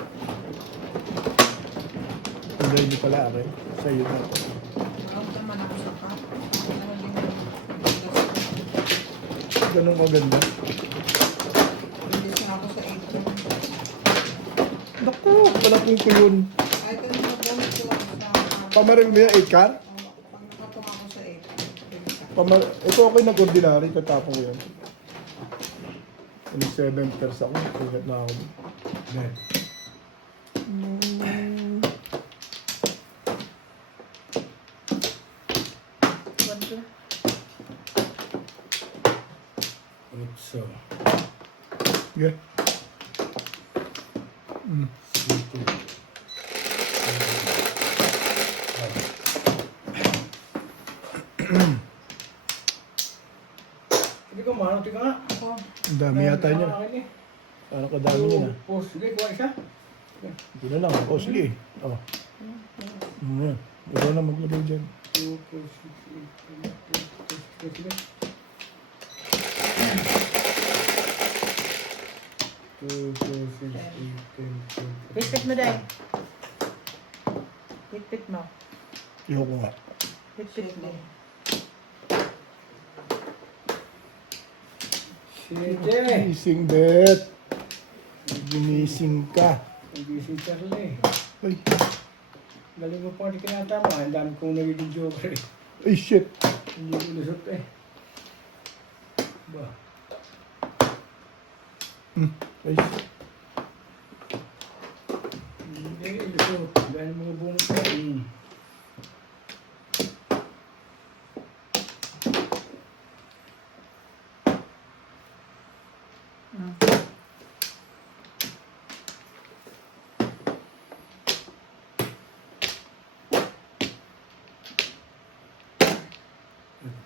Hindi, hindi pala akin. Sa'yo na. Out naman ako sa pa. Ganun maganda. Hindi siya ako sa 8. Naku, palapong ko yun. Kahit ano na bonus ko lang sa... Pamaril mo yung 8 car? Pag nakatung ako sa 8. Ito ako yung nag-ordinary, tatapong ko yun. Yung 7 pairs ako, sugat na ako. Dahil. Wala. Utso. Yeah. Sito. Hindi ko mahal. Tika nga. Ako, Ang dami yata niya. Parang kadami niya na. Oh, sige, kuha isa. Ito na lang, costly eh. Oh. Yan. Ikaw na maglagay dyan. 2, 4, 6, 8, 10, 2, 4, 6, 8, 10, 10. Reset mo dahil. Hit mo. Ayoko nga. Hit mo. Sige. Gising, Bet. Ginising ka. Nagising Charlie. Ay, Galing mo pa, di ka natama. Ang dami kong nagiging joker eh. ay shit. Hindi ko lusot eh. Ba? Ay, Hindi, lusot. Dahil mga bonus ko.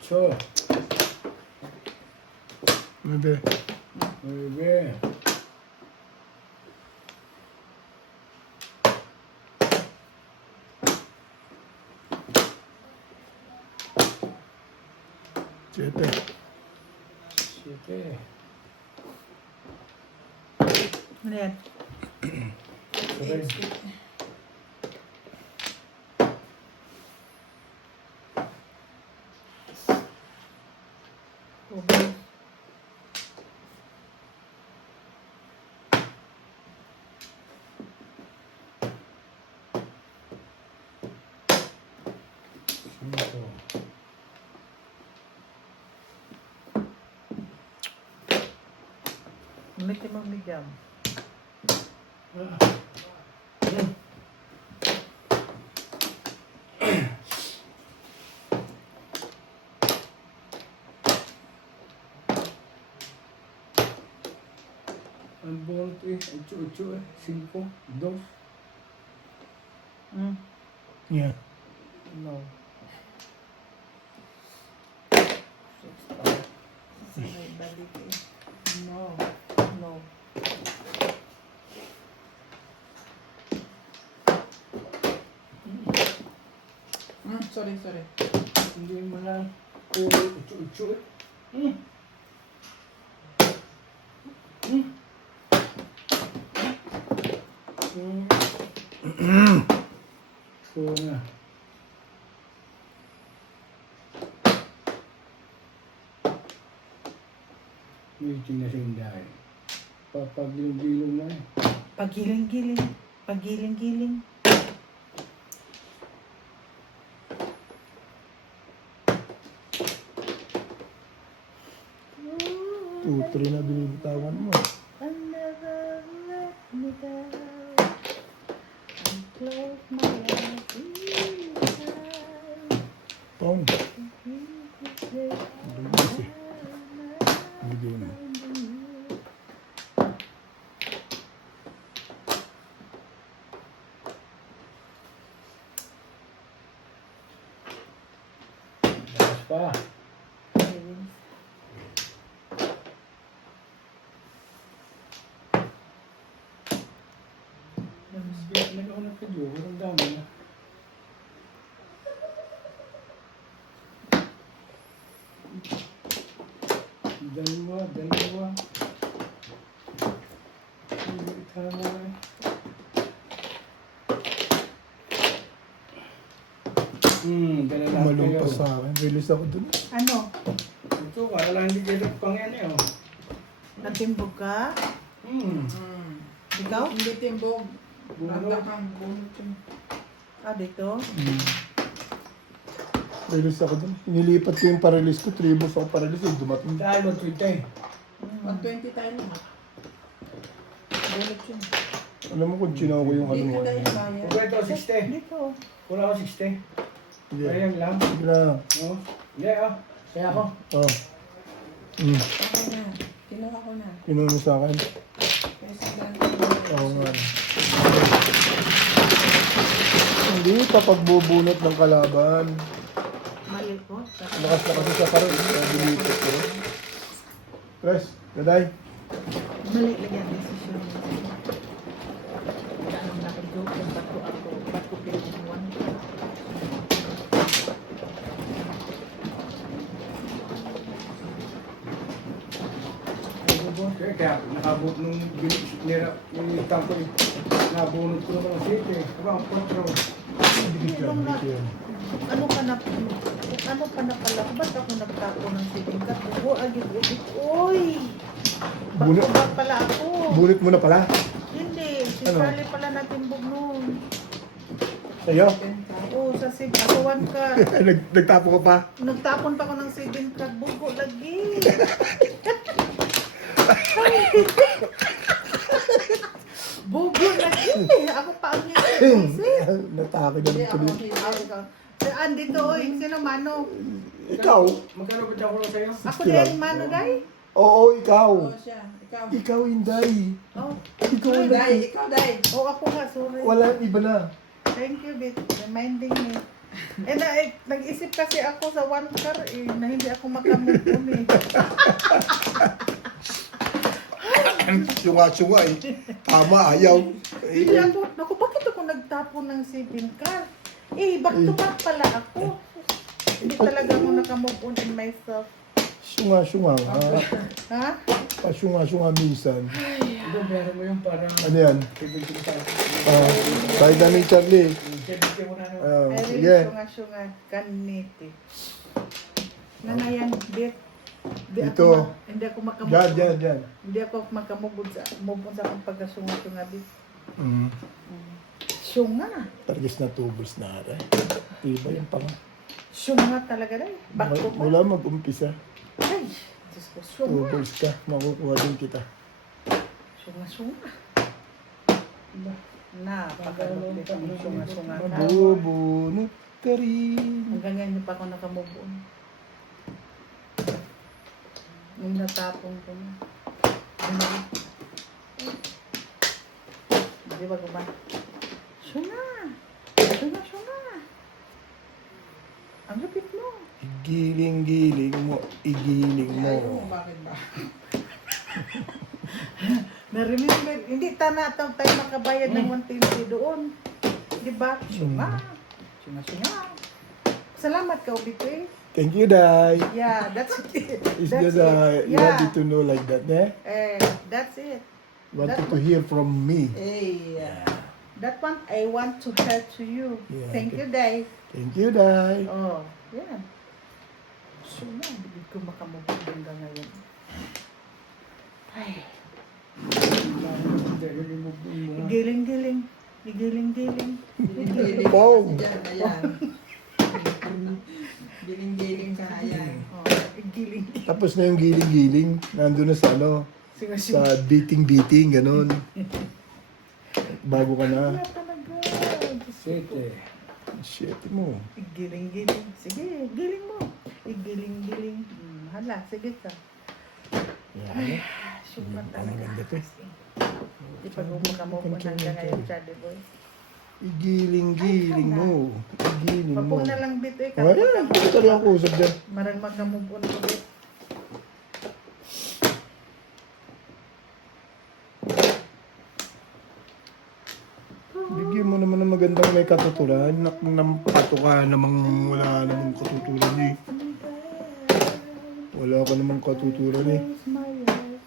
Ocho. Bebe. Nueve. Siete. Siete. Ano yan? Sabay. Ubus. Cinco. Miti mo medium. Ang bonus eh. Ocho eh. Cinco. Dos. Yeah. No. May balik eh. No. No. Sorry. Hindi mo lang. Ocho eh. So na. Meeting na sa Inday. Papagilong-gilong na eh. Pagiling-giling. Pagiling-giling. Two, three na binibitawan mo. I never let me down. I close my eyes. Tong. Bilis eh. Bigay mo. Lakas pa. Nag-unang video. Ang dami na. Dalawa. Tama eh. Dala lang Tumalong pa sa akin. Release ako dun. Ano? Ito, para lang hindi kayo pang yan eh. Oh. Natimbog ka? Ikaw? Hindi timbog. Bunot. Ragdakang bunot yun. Ah, dito? Release ako dun. Inilipat ko yung pa-release ko. 3 balls ako pa-release. Eh, dumating. Dahil mo tweet eh. Mag 20 tayo na. Bunot yun. Alam mo kung chino ko yung ano Hindi mo. ka tayo bayad. Huwag ito, 60. Dito. Wala ko 60. Sige. Ayan lang. Sige na. No? Hindi ah. Kaya ako. Oh. Okay na. Kinuha ko na. Pinuno sa akin. Kasi lang. Oo nga. Hindi pa pagbubunot ng kalaban. Mali po. Lakas na kasi sa karoon. Dilipat ko. Press. Gaday. Mali lang yan. Desisyon. Wala nang nakajoke. Yung bato ako. Bato pinunuan. Kaya nakabot nung nilitang ko eh. Nabunot ko naman ang 7. Aba, ang 4. Dikit lang, dikit yan. Ano ka na, ano pa na pala, ba't ako nagtapo ng sibing kat? Bugo, agit-agit, uy! Bunot. Ba't pala ako? Bunit mo na pala. Hindi, si Ano? Charlie pala natimbog noon. Sa'yo? Oo, sa sibing, asawan ka. Nagtapo ka pa. Nagtapon pa ako ng sibing kat, bugo lagi. Bugo lagi. Ako pa ang hinisip. Natake na ng tuloy. Si Andy to, oy, sino mano? Ikaw? Magkano ba ko lang sa'yo? Ako din, mano, day? Oo, ikaw. Oo siya. Ikaw. Ikaw, Inday. Oh, Ikaw, Ikaw, Inday. Day. Ikaw, Day. oh, ako nga, sorry. Wala, iba na. Thank you, Bit. Reminding me. Eh, nag-isip kasi ako sa one car, eh, na hindi ako makamove on, eh. Sunga-sunga eh. Tama, ayaw. Hindi ako, naku, bakit ako nagtapon ng sibing car? Eh, back to back pala ako. Hindi talaga ako nakamove on in myself. Sunga-sunga nga. Ha? Pasunga-sunga minsan. Ito, meron mo yung parang... Ano yan? 75. Kahit na ni Charlie. 70 mo na. I really Sige. sunga-sunga ganiti. Nangayan, Bit. Dito. Hindi ako makamove Diyan, on. diyan, diyan. Hindi ako makamove on sa akong pagkasunga-sunga, Bit. Mm. Sunga. Targis na tubos na ara. Iba yung pang... Sunga talaga rin. Back to back. Mula mag-umpisa. Ay, Diyos ko, sunga. Tubos ka. Makukuha din kita. Sunga-sunga. Na, pagkalupit ang sunga-sunga ka. Mabubunot ka rin. Hanggang ngayon pa ako nakamove on. Nung natapon ko na. Di ba ba? Sunga! Sunga-sunga! Ang lupit mo. Igiling-giling mo. Igiling mo. Ayaw mo, bakit ba? Na-remember, hindi tayo makabayad ng 120 doon. Di ba? Sunga. Sunga-sunga. Salamat ka, Obito eh. Thank you, Day. Yeah, that's it. It's That's just it. you wanted to know like that, eh? That's it. Wanted to hear from me. Eh, That one, I want to help to you. Yeah, Thank okay. you, Day. Thank you, Day. Oh, yeah. So na, hindi ko makamubog hanggang ngayon. Ay, giling-giling. Giling-giling. giling-giling Wow. kasi dyan, ayan. Giling-giling ka, ayan. Oh, giling. Tapos na yung giling-giling. Nandun na sa ano, Sige, sa beating-beating, ganun. Bago ka na. Wala talaga. Sete. Shit mo. Giling-giling. Sige, giling mo. Giling-giling. Hala, sige ka. Yan. Sumat Ang talaga. maganda to. Ipag-umuka mo po hanggang ngayon, Charlie Boy. Igiling-giling mo. Igiling mo. Mapong na lang bito eh. Wala, ito rin ako usap dyan. Marang magkamubon ko bit. Bigyan mo naman ng magandang may katuturan. Nampato ka namang wala namang katuturan eh. Wala ka namang katuturan eh. Where's my life?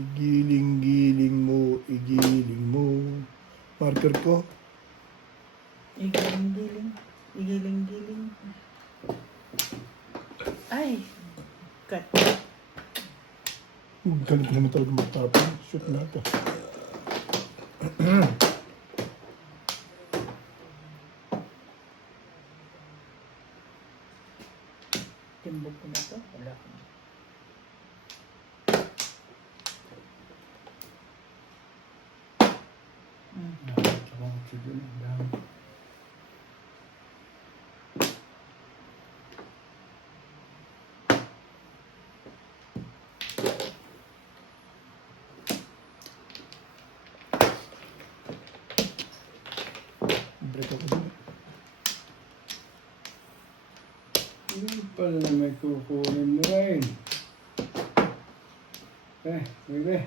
Igiling-giling mo, igiling mo. Marker ko. Igiling-giling. Igiling-giling. Ay! Cut. Ganito naman talaga magtapon. Shoot na ito. Timbog ko na to. Wala ko. Break ako dun. Yung pala na may kukunin mo rin. Bebe.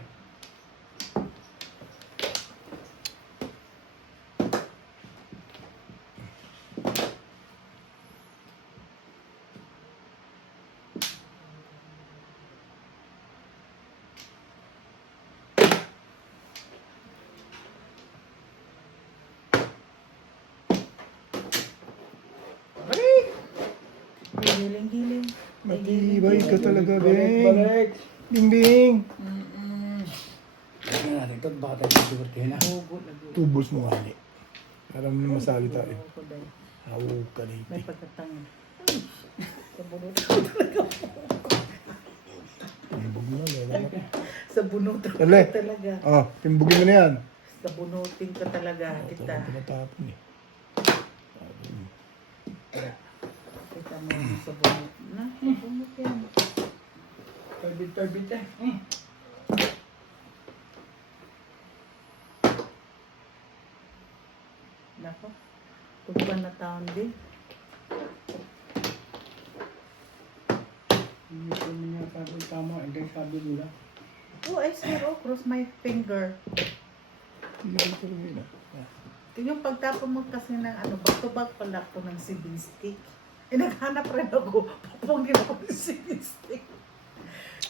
Giling-giling. Matibay ka talaga, Balik, Beng. balik. Bing. Ano natin ito? Baka tayo sigurtihin na. Hugo na gulo. Tubos mo nga ni. Para mo na masalita eh. Hugo dahil. Hawo ka May dito. pagkatanga. Sa bunot. Timbog mo na, Lela. Sa bunot Dali. ka talaga. Oh, timbogin mo na yan. Sa bunutin ka talaga Ito kita. ang pinatapon eh. Kita mo yung sa bunot. Na, sa bunot yan. Turbid eh. Nako. Tugban na taon din. Hindi ko niya sabi tama. Hindi sabi nila. Oh, I swear, oh, cross my finger. Tigil ko rin yun ah. Yung pagtapon mo kasi ng ano, back-to-back pala ako ng sibing stick. Eh, naghanap rin ako. Papungin ako ng sibing stick.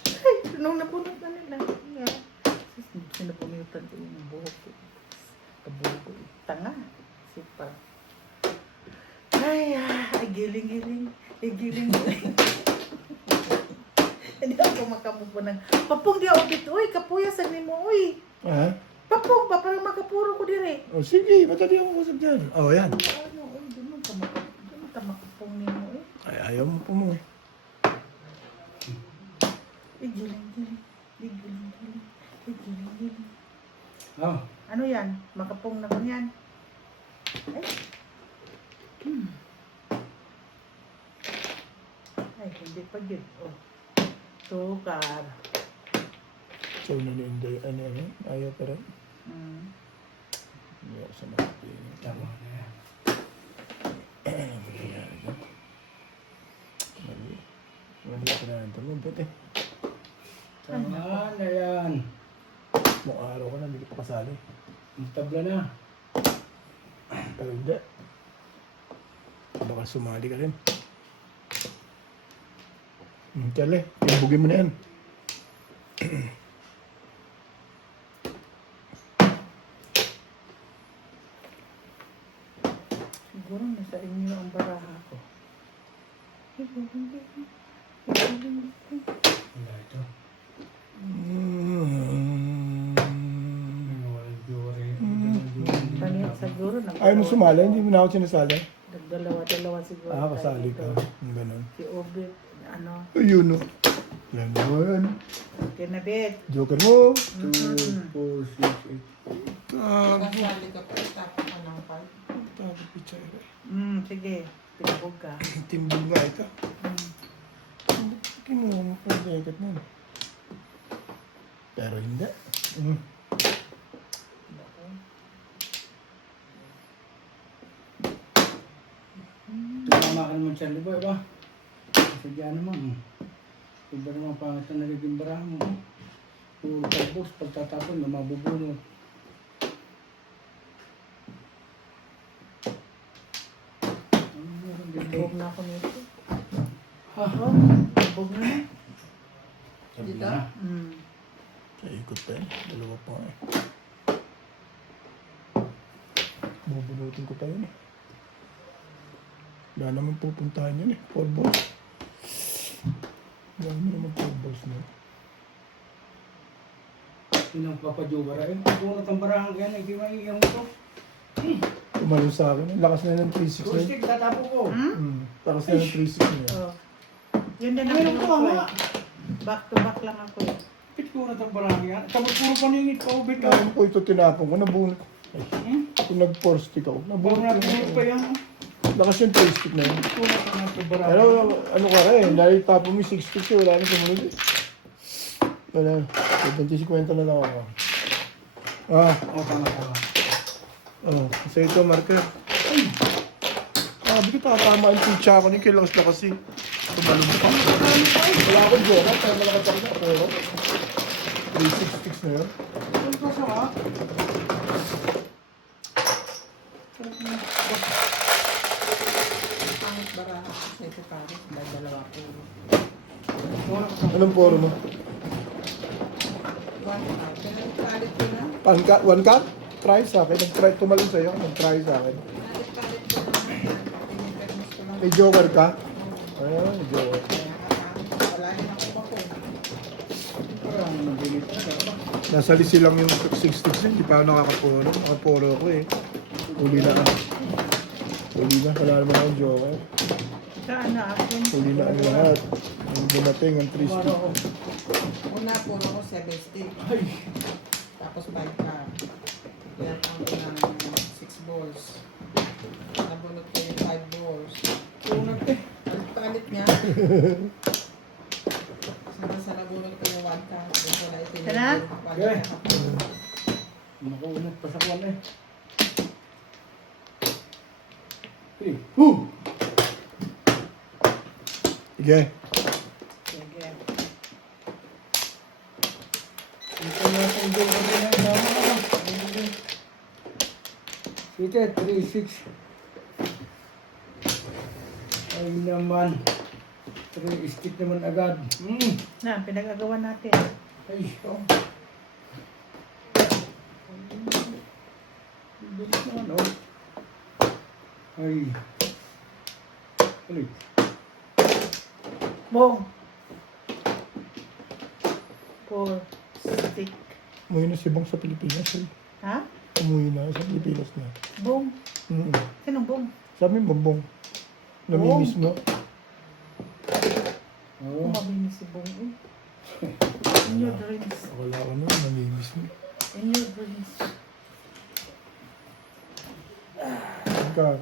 Ay, nung napunod na nila. Yeah. Sinapunutan ko yung buhok ko. Kabuhok ko. Tanga. Sipa. Ay, giling-giling. Giling-giling. Hindi ako makamupo ng, Papong di ako dito. Uy, kapuyasan ni mo. Uy. Ha? Papong ba? Parang makapuro ko dire. Oh, sige, madali ako kusap dyan. Oh, yan. Ano, di mo ka makapong ni mo eh. Ay, ayaw mo po mo. Giling-giling. Giling-giling. Giling-giling. Oh. Ano yan? Makapong na ko yan. Ay. Ay, hindi pa yun. Oh. Sukar. So, naniinday, ano, ayaw pa rin. Hindi ako sa makapinin. Tama na yan. Mali ko na ito mo, ba't eh? Tama na yan. Mong araw ka na, hindi ka pa kasali. Ang tabla na. Pero hindi. Baka sumali ka rin. Tiyale, timbugin mo na yan. Siguro nasa inyo ang baraha ko. Giling-giling. Wala ito. Walang jewelry. Panit siguro. Ayaw mo sumali, hindi mo na ako sinasali. Dalawa siguro. Ah, kasali ka. tayo dito. Yung ganun. Si Obit, ano, Ayun o. Ganun. kinabit. Joker mo. 2, 4, 6, 8. Kasali ka pa, tapos ka ng pal. Tabi picture. Sige. Pinabog ka. Timbog nga ito. Kinuha mo pa yung jacket mo. Pero hindi. Tumama ka naman Charlie Boy ba? Sadya naman. Iba naman pangit na nagiging baraha mo. Puro tapos, pagtatapon na mabubunot. Pinabog na ako nito. Ha? Oh, pinabog na na. Sabi Dito? na. Sa ikot pa eh. Dalawa pa eh. Bubunutin ko pa yun eh. Wala naman pupuntahan yun eh. 4 balls. Wala naman 4 balls na. Yun ang papadjubara. Bunot ang barahan kaya hindi maiiyaw mo to. Tumalo sa akin. Lakas na ng 3-6 na yun. Kustik, tatapo ko. Lakas na ng 3-6 na yun. Oh. Yun din ang Meron pinabog ko ko nga. eh. Back to back lang ako eh. Pit bunot ang barahan yan. Tapos puro paningit pa ubit ka. Kaya ko ito tinapon ko. Nabunot. Kung nag-4 stick ako. Bago Nabunot natin pa yun. yan. Lakas yung 3 stick na yun. Bunot ang barahan. Pero ano ka rin, dahil tapo mo 6 sticks eh, wala na sumunod eh. Wala, 20-50 na lang ako. Tama. Sa ito, marker. Ay! Sabi ko, tatama yung pitcha ako ni Kilos na kasi. Tumalong pa. Wala akong joke, pero malakas ako sa pero. 3-6 sticks na yun. Ano pa siya ha? Pangit baraha sa ito pares, dalawa ko. Anong poro mo? Pero kalit ko na. One cut? Try sa akin. Nag-try tumalong sa'yo. Nag-try sa akin. Kalit ko na. Pinipirmis ko lang. May joker ka? Ayun, joke. Wala rin ako ba po. Parang nabilit na ba? Nasa lisi lang yung 66 hindi pa ako nakakapuro. Nakapuro ako eh. Uli na ako. Uli na, wala naman akong joke. Saan na akin? Uli na ang lahat. Ang dumating ang 3 stick. Una, puro ko 7 stick. Ay, Tapos 5 ka. Kaya ako ng 6 balls. Nabunot ko yung 5 balls. unat eh. Palit niya. Sa nabunot ko yung 1 ka. Yung wala ito yung Tara. Okay. Nakaunat pa sa kwan eh. Hey, whoo! Sige. Sige. Ito natin yung kanya na tama ka lang. Sige, 3-6. Ay naman. 3 stick naman agad. Na, pinagagawa natin. Ay, oh. Bilis naman, oh. Ay. Ulit. Bong. 4 stick. Umuwi na si Bong sa Pilipinas eh. Ha? Umuwi na sa Pilipinas na. Bong. Mm-mm. Sinong bong? Sabi mo, Bong. Namimiss mo. Oh. Mabini si Bong. In your dreams. Wala ka na, namimiss mo. In your dreams. Pagka,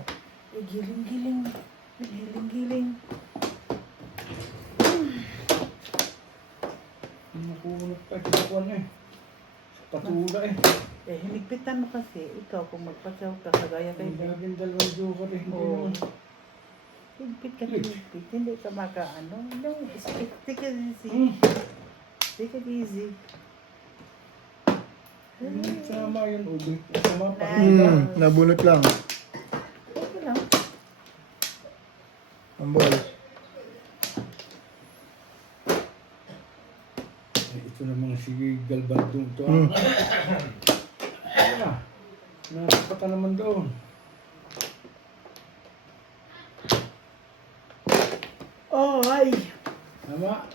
Giling-giling. Giling-giling. Nakulot pa sa kwan eh. Sa patula eh. Eh, hinigpitan mo kasi. Ikaw, kung magpasaw ka, kagaya kay Ang Ben. gagawin dalawang joker eh. Hindi Oo. naman. Higpit ka, higpit. Hindi ka makaano. Yung stick, take it easy. Take it easy. Sama yun, Ubi. Sama pa. nabunot lang. Okay lang. Ang ball. Ito namang si Galbardong to. Mm. Ah, nasapata naman doon. Oh, ay. Tama.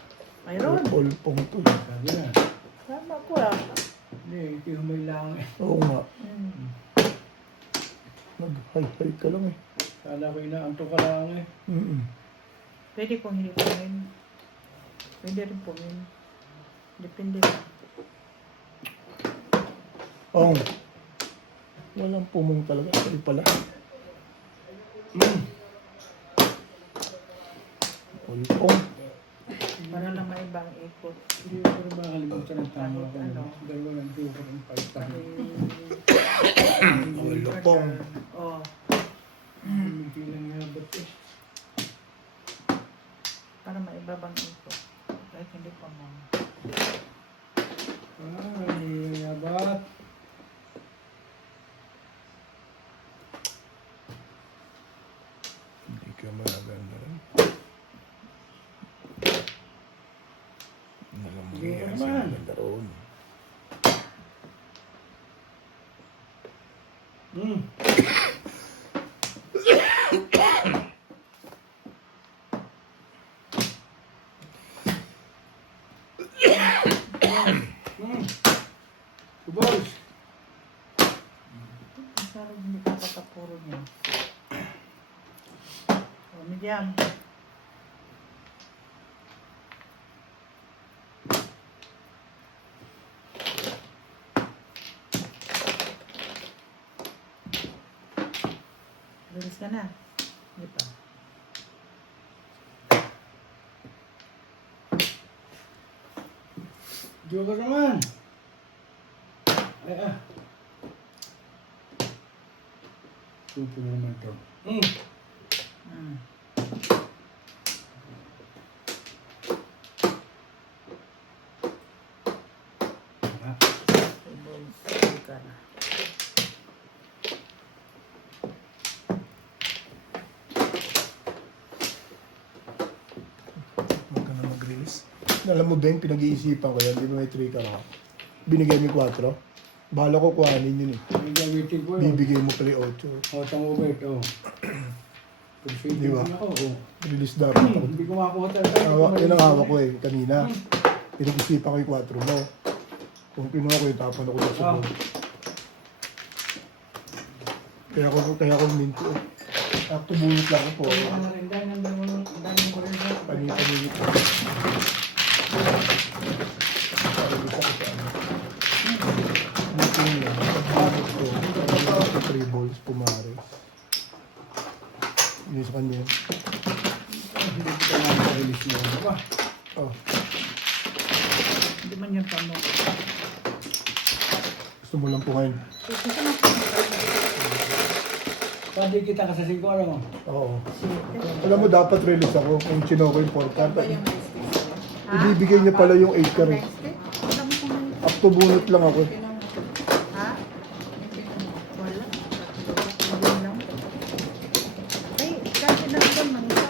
Mayroon. Polpong to. Sabi na. Tama ko ah. Hindi, ito yung may lang eh. Oo nga. Hmm. Nag-hi-hi ka lang eh. Kala ko inaanto ka lang eh. Mm-mm. Pwede kong hindi pumin. Pwede rin pumin. Depende lang. Ong. Walang pumong talaga. Sorry pala. Polpong. Para lang maibang ikot. Hindi ko rin makalimutan ang tama ko. Dalawa ng joker ang palitan. Polpong. Oh. Hindi lang yabat eh. Para maibabang ikot. Kahit hindi pa mo. Ay, yabat. Hindi ka maganda rin. Nalang Hindi mga naman. sa maganda roon. Boys. Parang hindi ka patapuro niya. Oh, medium. Bilis ka na. Hindi pa. Joker naman. Ay, ah. Super naman to. Hmm. Ah, Balls. Hindi ka na. Huwag ka na mag-release. Alam mo ba yung pinag-iisipan ko yan, di ba may 3 ka na? Binigay mo 4. Bahala ko kuhanin yun eh. may gamitin ko yun. Bibigay mo pala yung 8. O, tamo ba ito? Di ba? Ako, oh. Release dapat ako. Hindi ko makakuha talaga. Hawak, yun ang hawak ko eh, kanina. Pinag-isipan ko yung 4 mo. Kung kinuha ko yung tapan ako sa subo. Kaya ako minto. Sakto bunot lang ako po. Ano na rin, dahil nang ko rin sa... Paninit ko. Para bisa ko sa ano. Minto niya, pagbagot ko, sa 3 balls, pumares. Yun sa kanya. Hindi ko kailangan sa release mo. Diba? Oh, Hindi man yan pa mo. gusto mo lang po ngayon. Pwede kita ka sa siguro mo. Oo. Alam mo, dapat release ako kung chino ko yung 4 card. Ba yung ice cream sila? Ibibigay niya pala yung 8 card. Alam mo kung ano. Up to bunot lang ako. Pinang- Ha? yung pinang- Wala. Yun lang. Ay, kasi lang doon ng isa.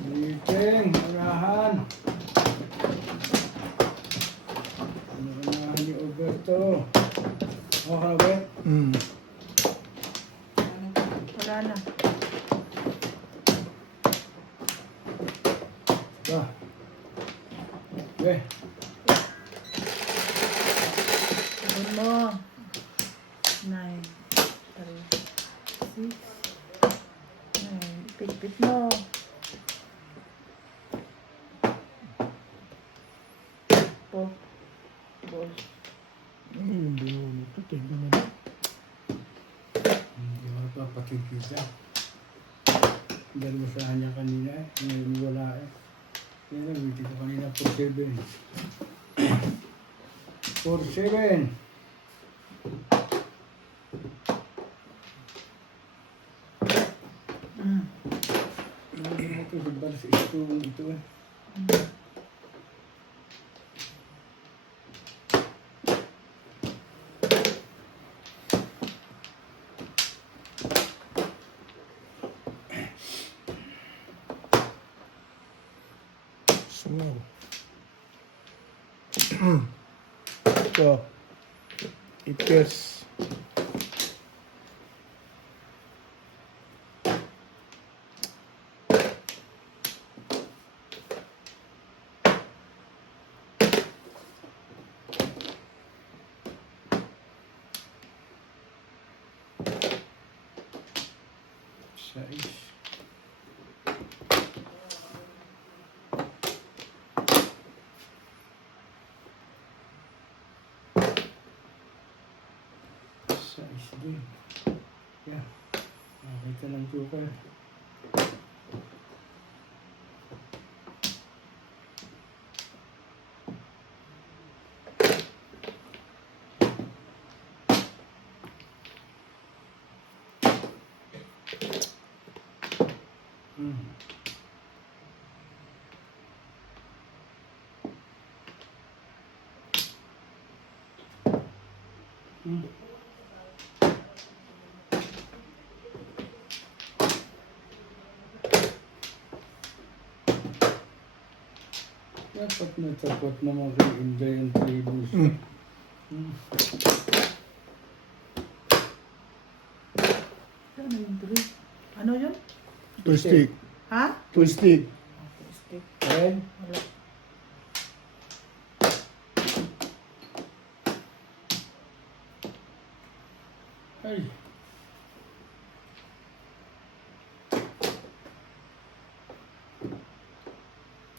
Meeting, unahan. Unahan ni Alberto. Okay na ba? Mm. Wala na. Ba. Okay. Sabon mo. 9, 3, 6, 9. Pit-pit mo. Pop. Ball. Yung bunot ito, tingnan mo na. Hindi ko napapakikita. Dahil mo sa kanya kanina eh. Ngayon wala eh. Yan ang meeting ko kanina 4-7. 4-7. Mm. Hindi mo ito sa bar sa ito eh. Sungaw. Ito. Ipes. Sais. Sais din. Yeah. Nakita ng joker. Hmm. Hmm. Dapat natapat naman kay Inday ang tables. Mm. Hmm. Ano yung three? Ano yun? Twistig. Ha? Twistig. Stick. Red. Wala. Ay.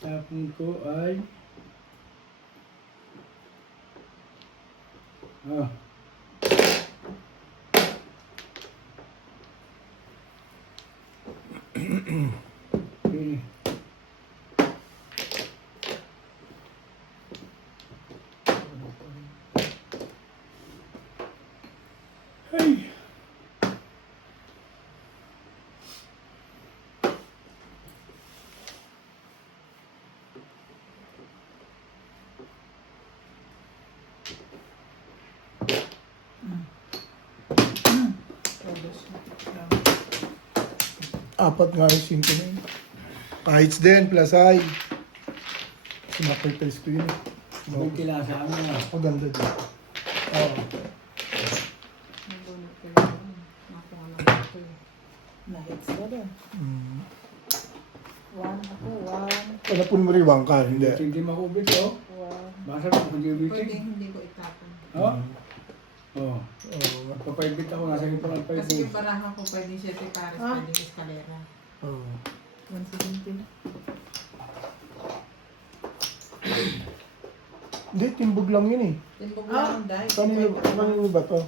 Tapon ko ay Ini. Hey. Apat nga yung 5 na yun. Kahit din, plus ay. Sinacrifice ko yun. Bunti lang sa amin ah. Ang ganda din. Oo. Nandunod ko lang. Nakuha lang ito eh. Na-hits ko doon. Mm. 1 ako, 1. Panapun mo rin ka, hindi. Hindi makubit oh. 1. Basta lang kung hindi Pwede ubitin. hindi ko itapon. Oh? Oh. Oo. Papaibit ako, nasa iyo pa lang Kasi 5 yung baraha ko pwede siya pares, Ah. pwede eskalera. Oo. 117. Hindi, timbog lang yun eh. Timbog Ah. lang dahil. Kanino ba to?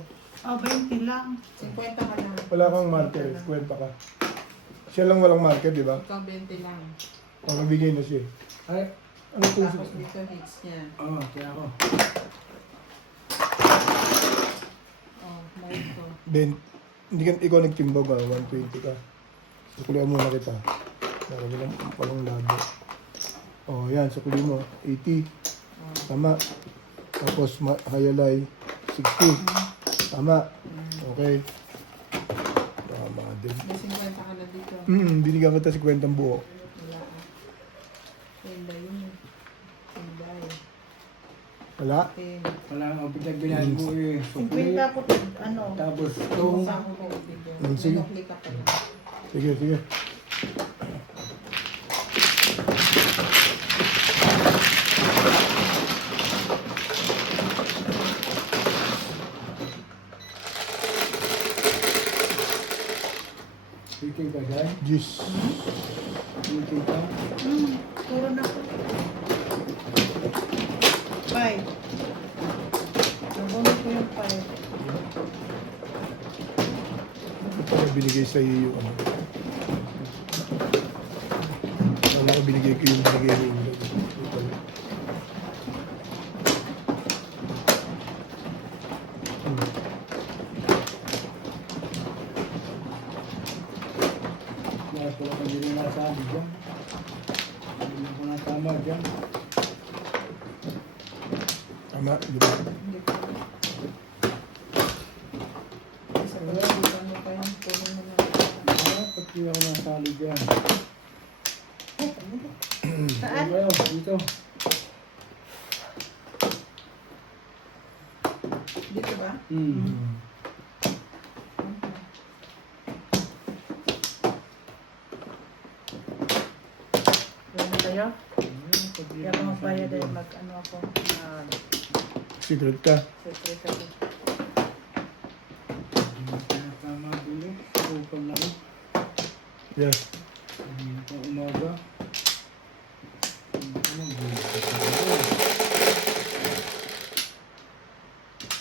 Oh, 20 lang. 50 ka lang. Wala kang marker, kwenta ka. Siya lang walang marker, di ba? Ikaw 20 lang. O, nabigay na siya. Ay, Ano po? Tapos dito hits niya. oh, kaya ako. Oh, may ito. Ben, hindi ka, ikaw nagtimbog 120 ka. Sukulihan muna kita. Marami lang palang lado. O, yan, sukuli mo. 80. Oh. Tama. Tapos, hayalay. 60. Tama. Okay. Tama din. May 50 ka na dito. Binigyan kita 50 ang buo. Wala ah. Tenda yun eh. Tenda eh. Wala? Wala nga, pinagbilan mo eh. 50 ako, ano. Tapos, itong, Saan ko kayo dito? Sige. Minukli ka pa lang. Sige, sige. itin ka dyan. Jis. Itin ka. Puro na ako. 5. Nabunod ko yung 5. Ito pala binigay sa iyo yung ano. Wala ko binigay ko yung binigay mo. Kaya po ako hindi rin nasabi dyan. Hindi ko na tama dyan. Tama, di ba? Hindi ko. Isa ko lang, dito ano pa yun. Puno mo na. Dapat hindi ako nasali dyan. Saan? Ano ba yun? Dito. Dito ba? Yan na kayo? Kaya ako magbayad dahil mag-ano ako. Secret ka. Secretary. Tama dito. Upal na ako. Yes. Sa umaga.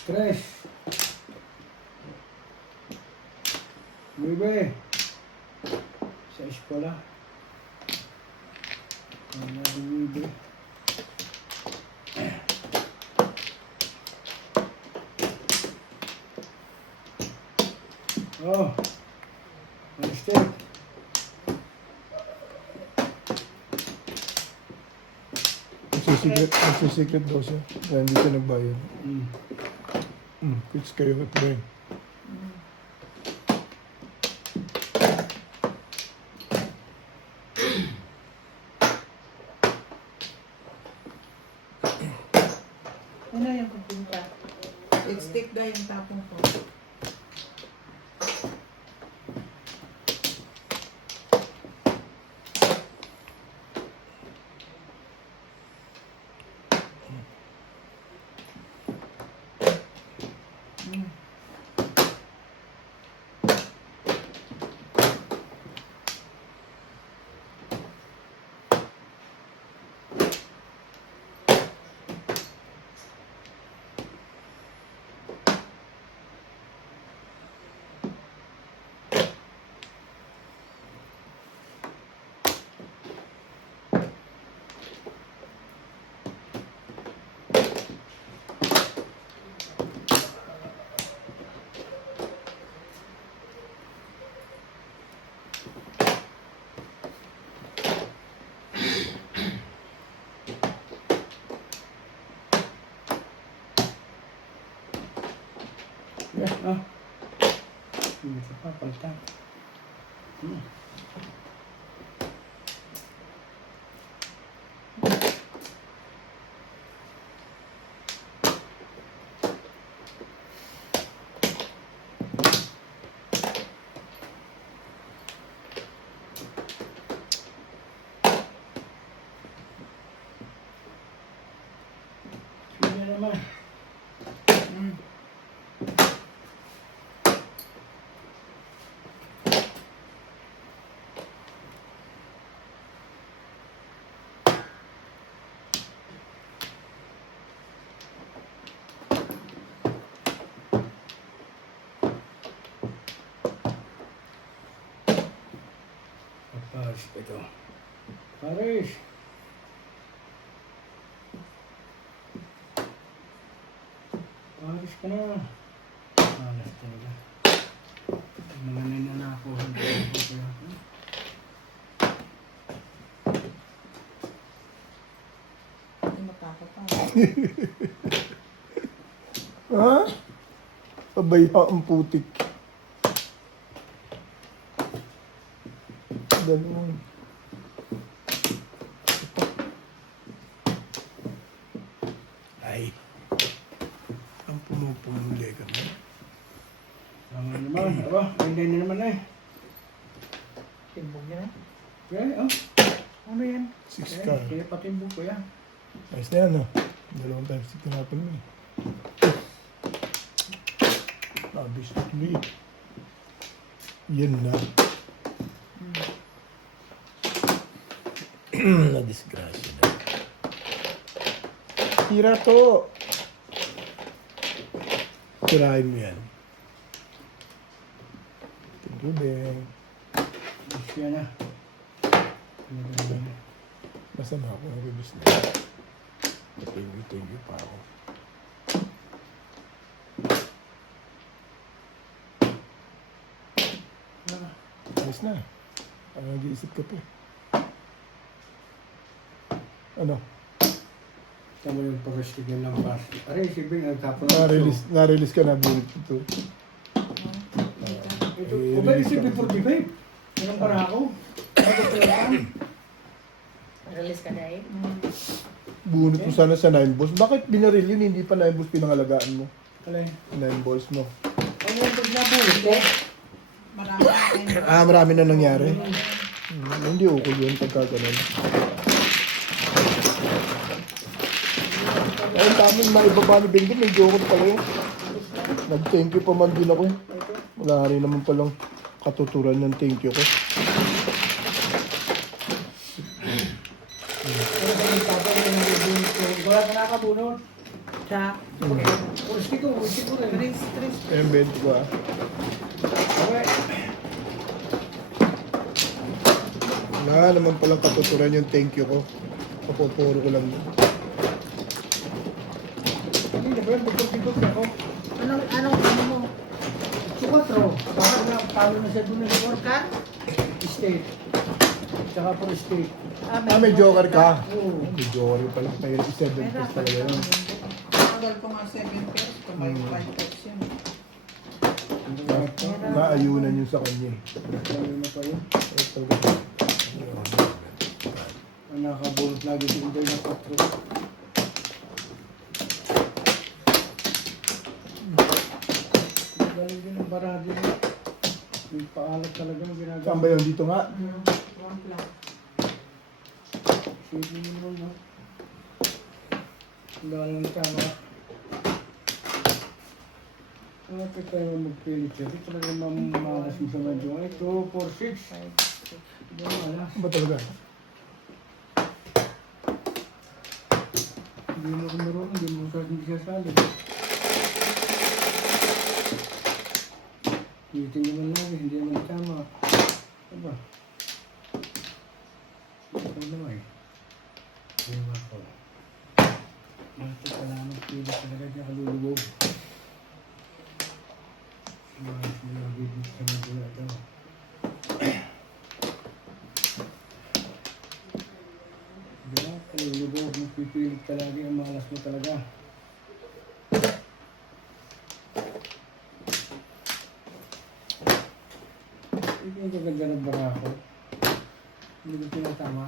Tres. Nueve. Sa eskwela. Nueve. Oh. Mistake. Nagsisecret daw siya. Kaya hindi siya nagbayad. Fix kayo at Ben. Ano yung kumpinta? Stick dahil yung tapong ko. Yeah, ah. Hindi sa papalitan. Sige naman. Paris pa ito. Paris! Paris ka na. Alas talaga. Mga ninanakuhan ko. Hindi matakot pa. Ha? Pabaya ang putik. Dalawang. Ay. Ang pumupumuli ka na. Tama naman. Aba, hindi na naman eh. Timbog yan. Okay, oh. Ano yan? 6 ka. Kaya patimbog ko yan. Ayos na yan, no? Dalawang times 6 na natin mo eh. Abis na tuloy. Yan na. Na-disgrasya na. Tira to! Tirahin mo yan. Thank you, Beng. Gusto yan na. Basta na ako nag-ibis na. Thank you pa ako. Ayos na. Nag-iisip ka pa. Ano? Tama yung pag-stick ng lampas. Aray, si Bing, nagtapon na Na-release ka na bunit ito. ito. O ba si Bing 45? Anong para ako? Ano ko lang? Release ka dahil? Bunit mo sana sa 9 balls. Bakit binaril yun? Hindi pa 9 balls pinangalagaan mo. Alay. 9 balls mo. Ano yung pag-nabulot ko? Ah, marami na nangyari. Hindi okay yun pagka ganun. Ay, tamang maibaba ni Benjo. May joke pala yun. Nag-thank you pa man din ako. Wala rin naman palang katuturan ng thank you ko. Ano ka nagtapon yung nabulot ko? Wala ka nakabunot. Sa O, stick ko rin. Tris. Ayun, Benjo ko ah. Okay. Wala naman palang katuturan yung thank you ko. Kapupuro ko lang. Hindi na ba yun? Bukod-bukod ako. Anong mo? Si 4. Baka na, talo na siya doon ng Orkan? state. Tsaka for state. Ah, may joker ka. Oo. May joker pala. May 7 Pera, pesos talaga yun. Tagal ko nga 7 pesos. Kamay ko 5 pesos yun. Naayunan yun sa kanya. Lalo na pa yun. Eh, talaga. Ang nakabulot lagi si Inday na 4. Galing din ang barado niya. May paalat talaga ng ginagawa. Saan ba yun? Dito nga. One plan. Sige mo naman, no? Ang dami ng tama. Bakit tayo magpilit siya? Di talaga mamalas mo sa medyo. Ay, 2, 4, 6. Hindi malas. Ba talaga? Hindi mo kumuro, hindi siya sali. Meeting naman lagi, hindi naman tama. Aba? Ito naman eh. Ewan ko. Bakit pala magpilit talaga niya kalulubog? Bakit mo lagi dito sa medyo na ito? Diba? Kalulubog, magpipilit talaga, ang malas mo talaga. Hindi ko gaganda ng barako. Hindi ko tinatama.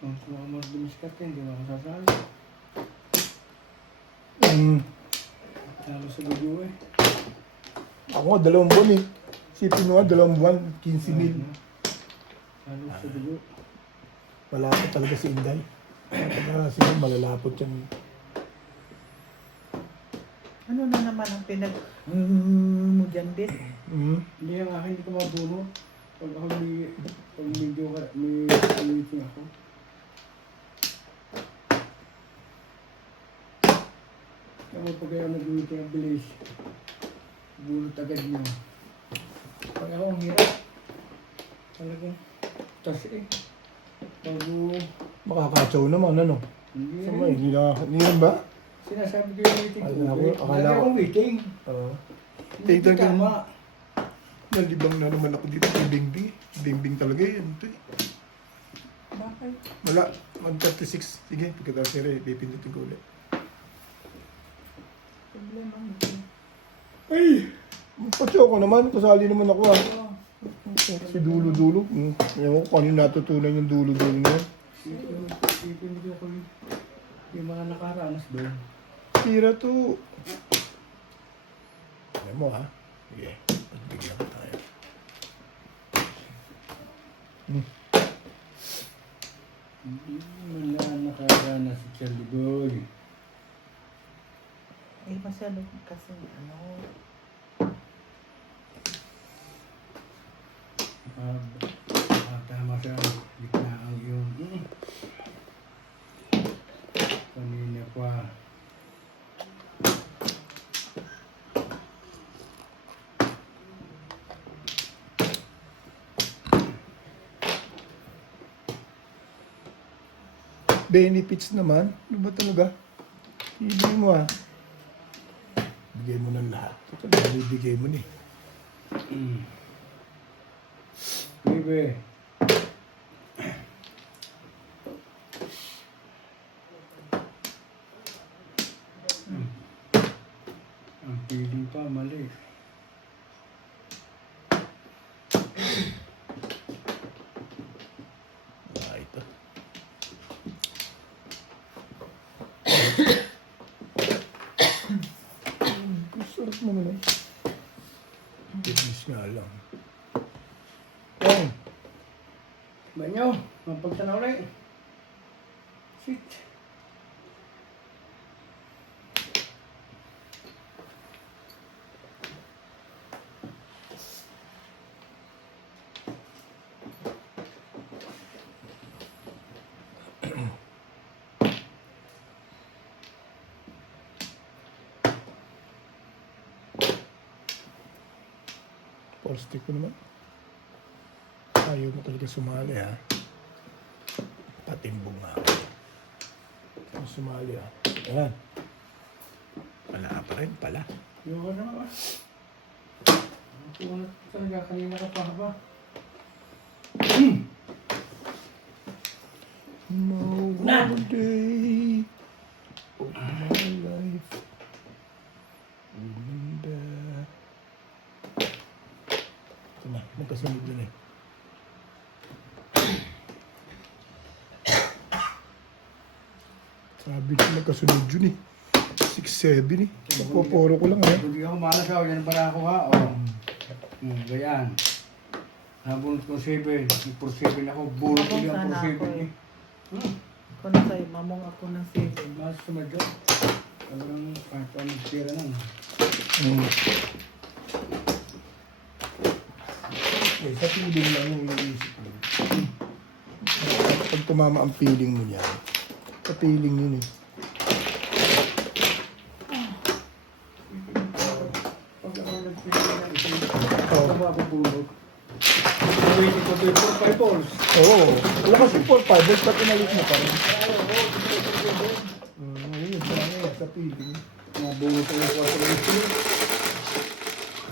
Kung sumamar dumiskat hindi mo ako sasali. Talo sa video eh. Ako nga, 2 buwan eh. Sipin mo nga, 2 buwan, 15 mil. Talo sa video. Malapot talaga si Inday. Kasi malalapot yan. Ano na naman ang pinag... mo dyan din? Hindi ang akin, hindi ko mabunot. Pag ako pag medyo may meeting ako. Kaya pag kayo nag-meeting ang bilis, bunot agad niyo. Pag ako ang hirap, talagang tas eh. Bago, Makakatsaw naman, ano? hindi Sama, rin. hindi rin ba? Sinasabi ko yung meeting ko. Akala Lagi ko- akong meeting. Oo. Hindi Tingnan ko. tama. Nalibang na naman ako dito kay Bingbing. Bingbing talaga yan. Ito eh. Bakit? Wala, mag-36. Sige, pagkatapos nila, pipindutin ko ulit. Problema mo. Ay! Magpatsaw ko naman, kasali naman ako ah. Si dulo-dulo. Ewan ko kung ano yung natutunan yung dulo-dulo na yan. Ipindig ko yung mga nakaranas doon. Tira to. Alam mo ha? Sige, magbigyan ko tayo. Hindi wala nakaranas si Charlie Boy. Eh, masyado kasi ano... Tama sa gitna ang iyong kanina pa. Benefits naman. Ano ba talaga? Ibigay mo ah. Bigay mo ng lahat. Ito na, ibigay mo ni. Bibe. Ang feeling pa mali. Ah, ito. Sarap naman eh. Goodness nga lang. Oh, Ba nyo? Mapagtanaw na eh. Shit. positive ko naman. Ayaw mo talaga sumali ha. Patimbong nga ako. Ayaw sumali ha. Ayan. Wala pa rin pala. Yung ano ba? Ang talaga kanina ka pa ba? No one day of my life. Remember. Ito na, magkasunod yun eh. Sabi ko magkasunod yun eh. 6-7 eh. Magpoporo ko lang eh. Hindi ako malas ako. Yan para ako ha. Oh. Ganyan. Nabunot ko 7. For 7 ako. Bunot ko yung for 7 eh. Ako na sa'yo, mamong ako ng 7. Mas sumadyo. Talagang kahit pa nagtira lang. Eh, sa feeling lang yung iniisip mo. Pag tumama ang feeling mo niya, sa feeling yun eh. Pag ako nagtira lang, Oo. ako ako bunot. Waiting ko to 4-5 balls. Oo. Wala kasi 4-5, ba't inalit mo pa rin? Yun, sa feeling. Nabunot ko yung 4-5 balls.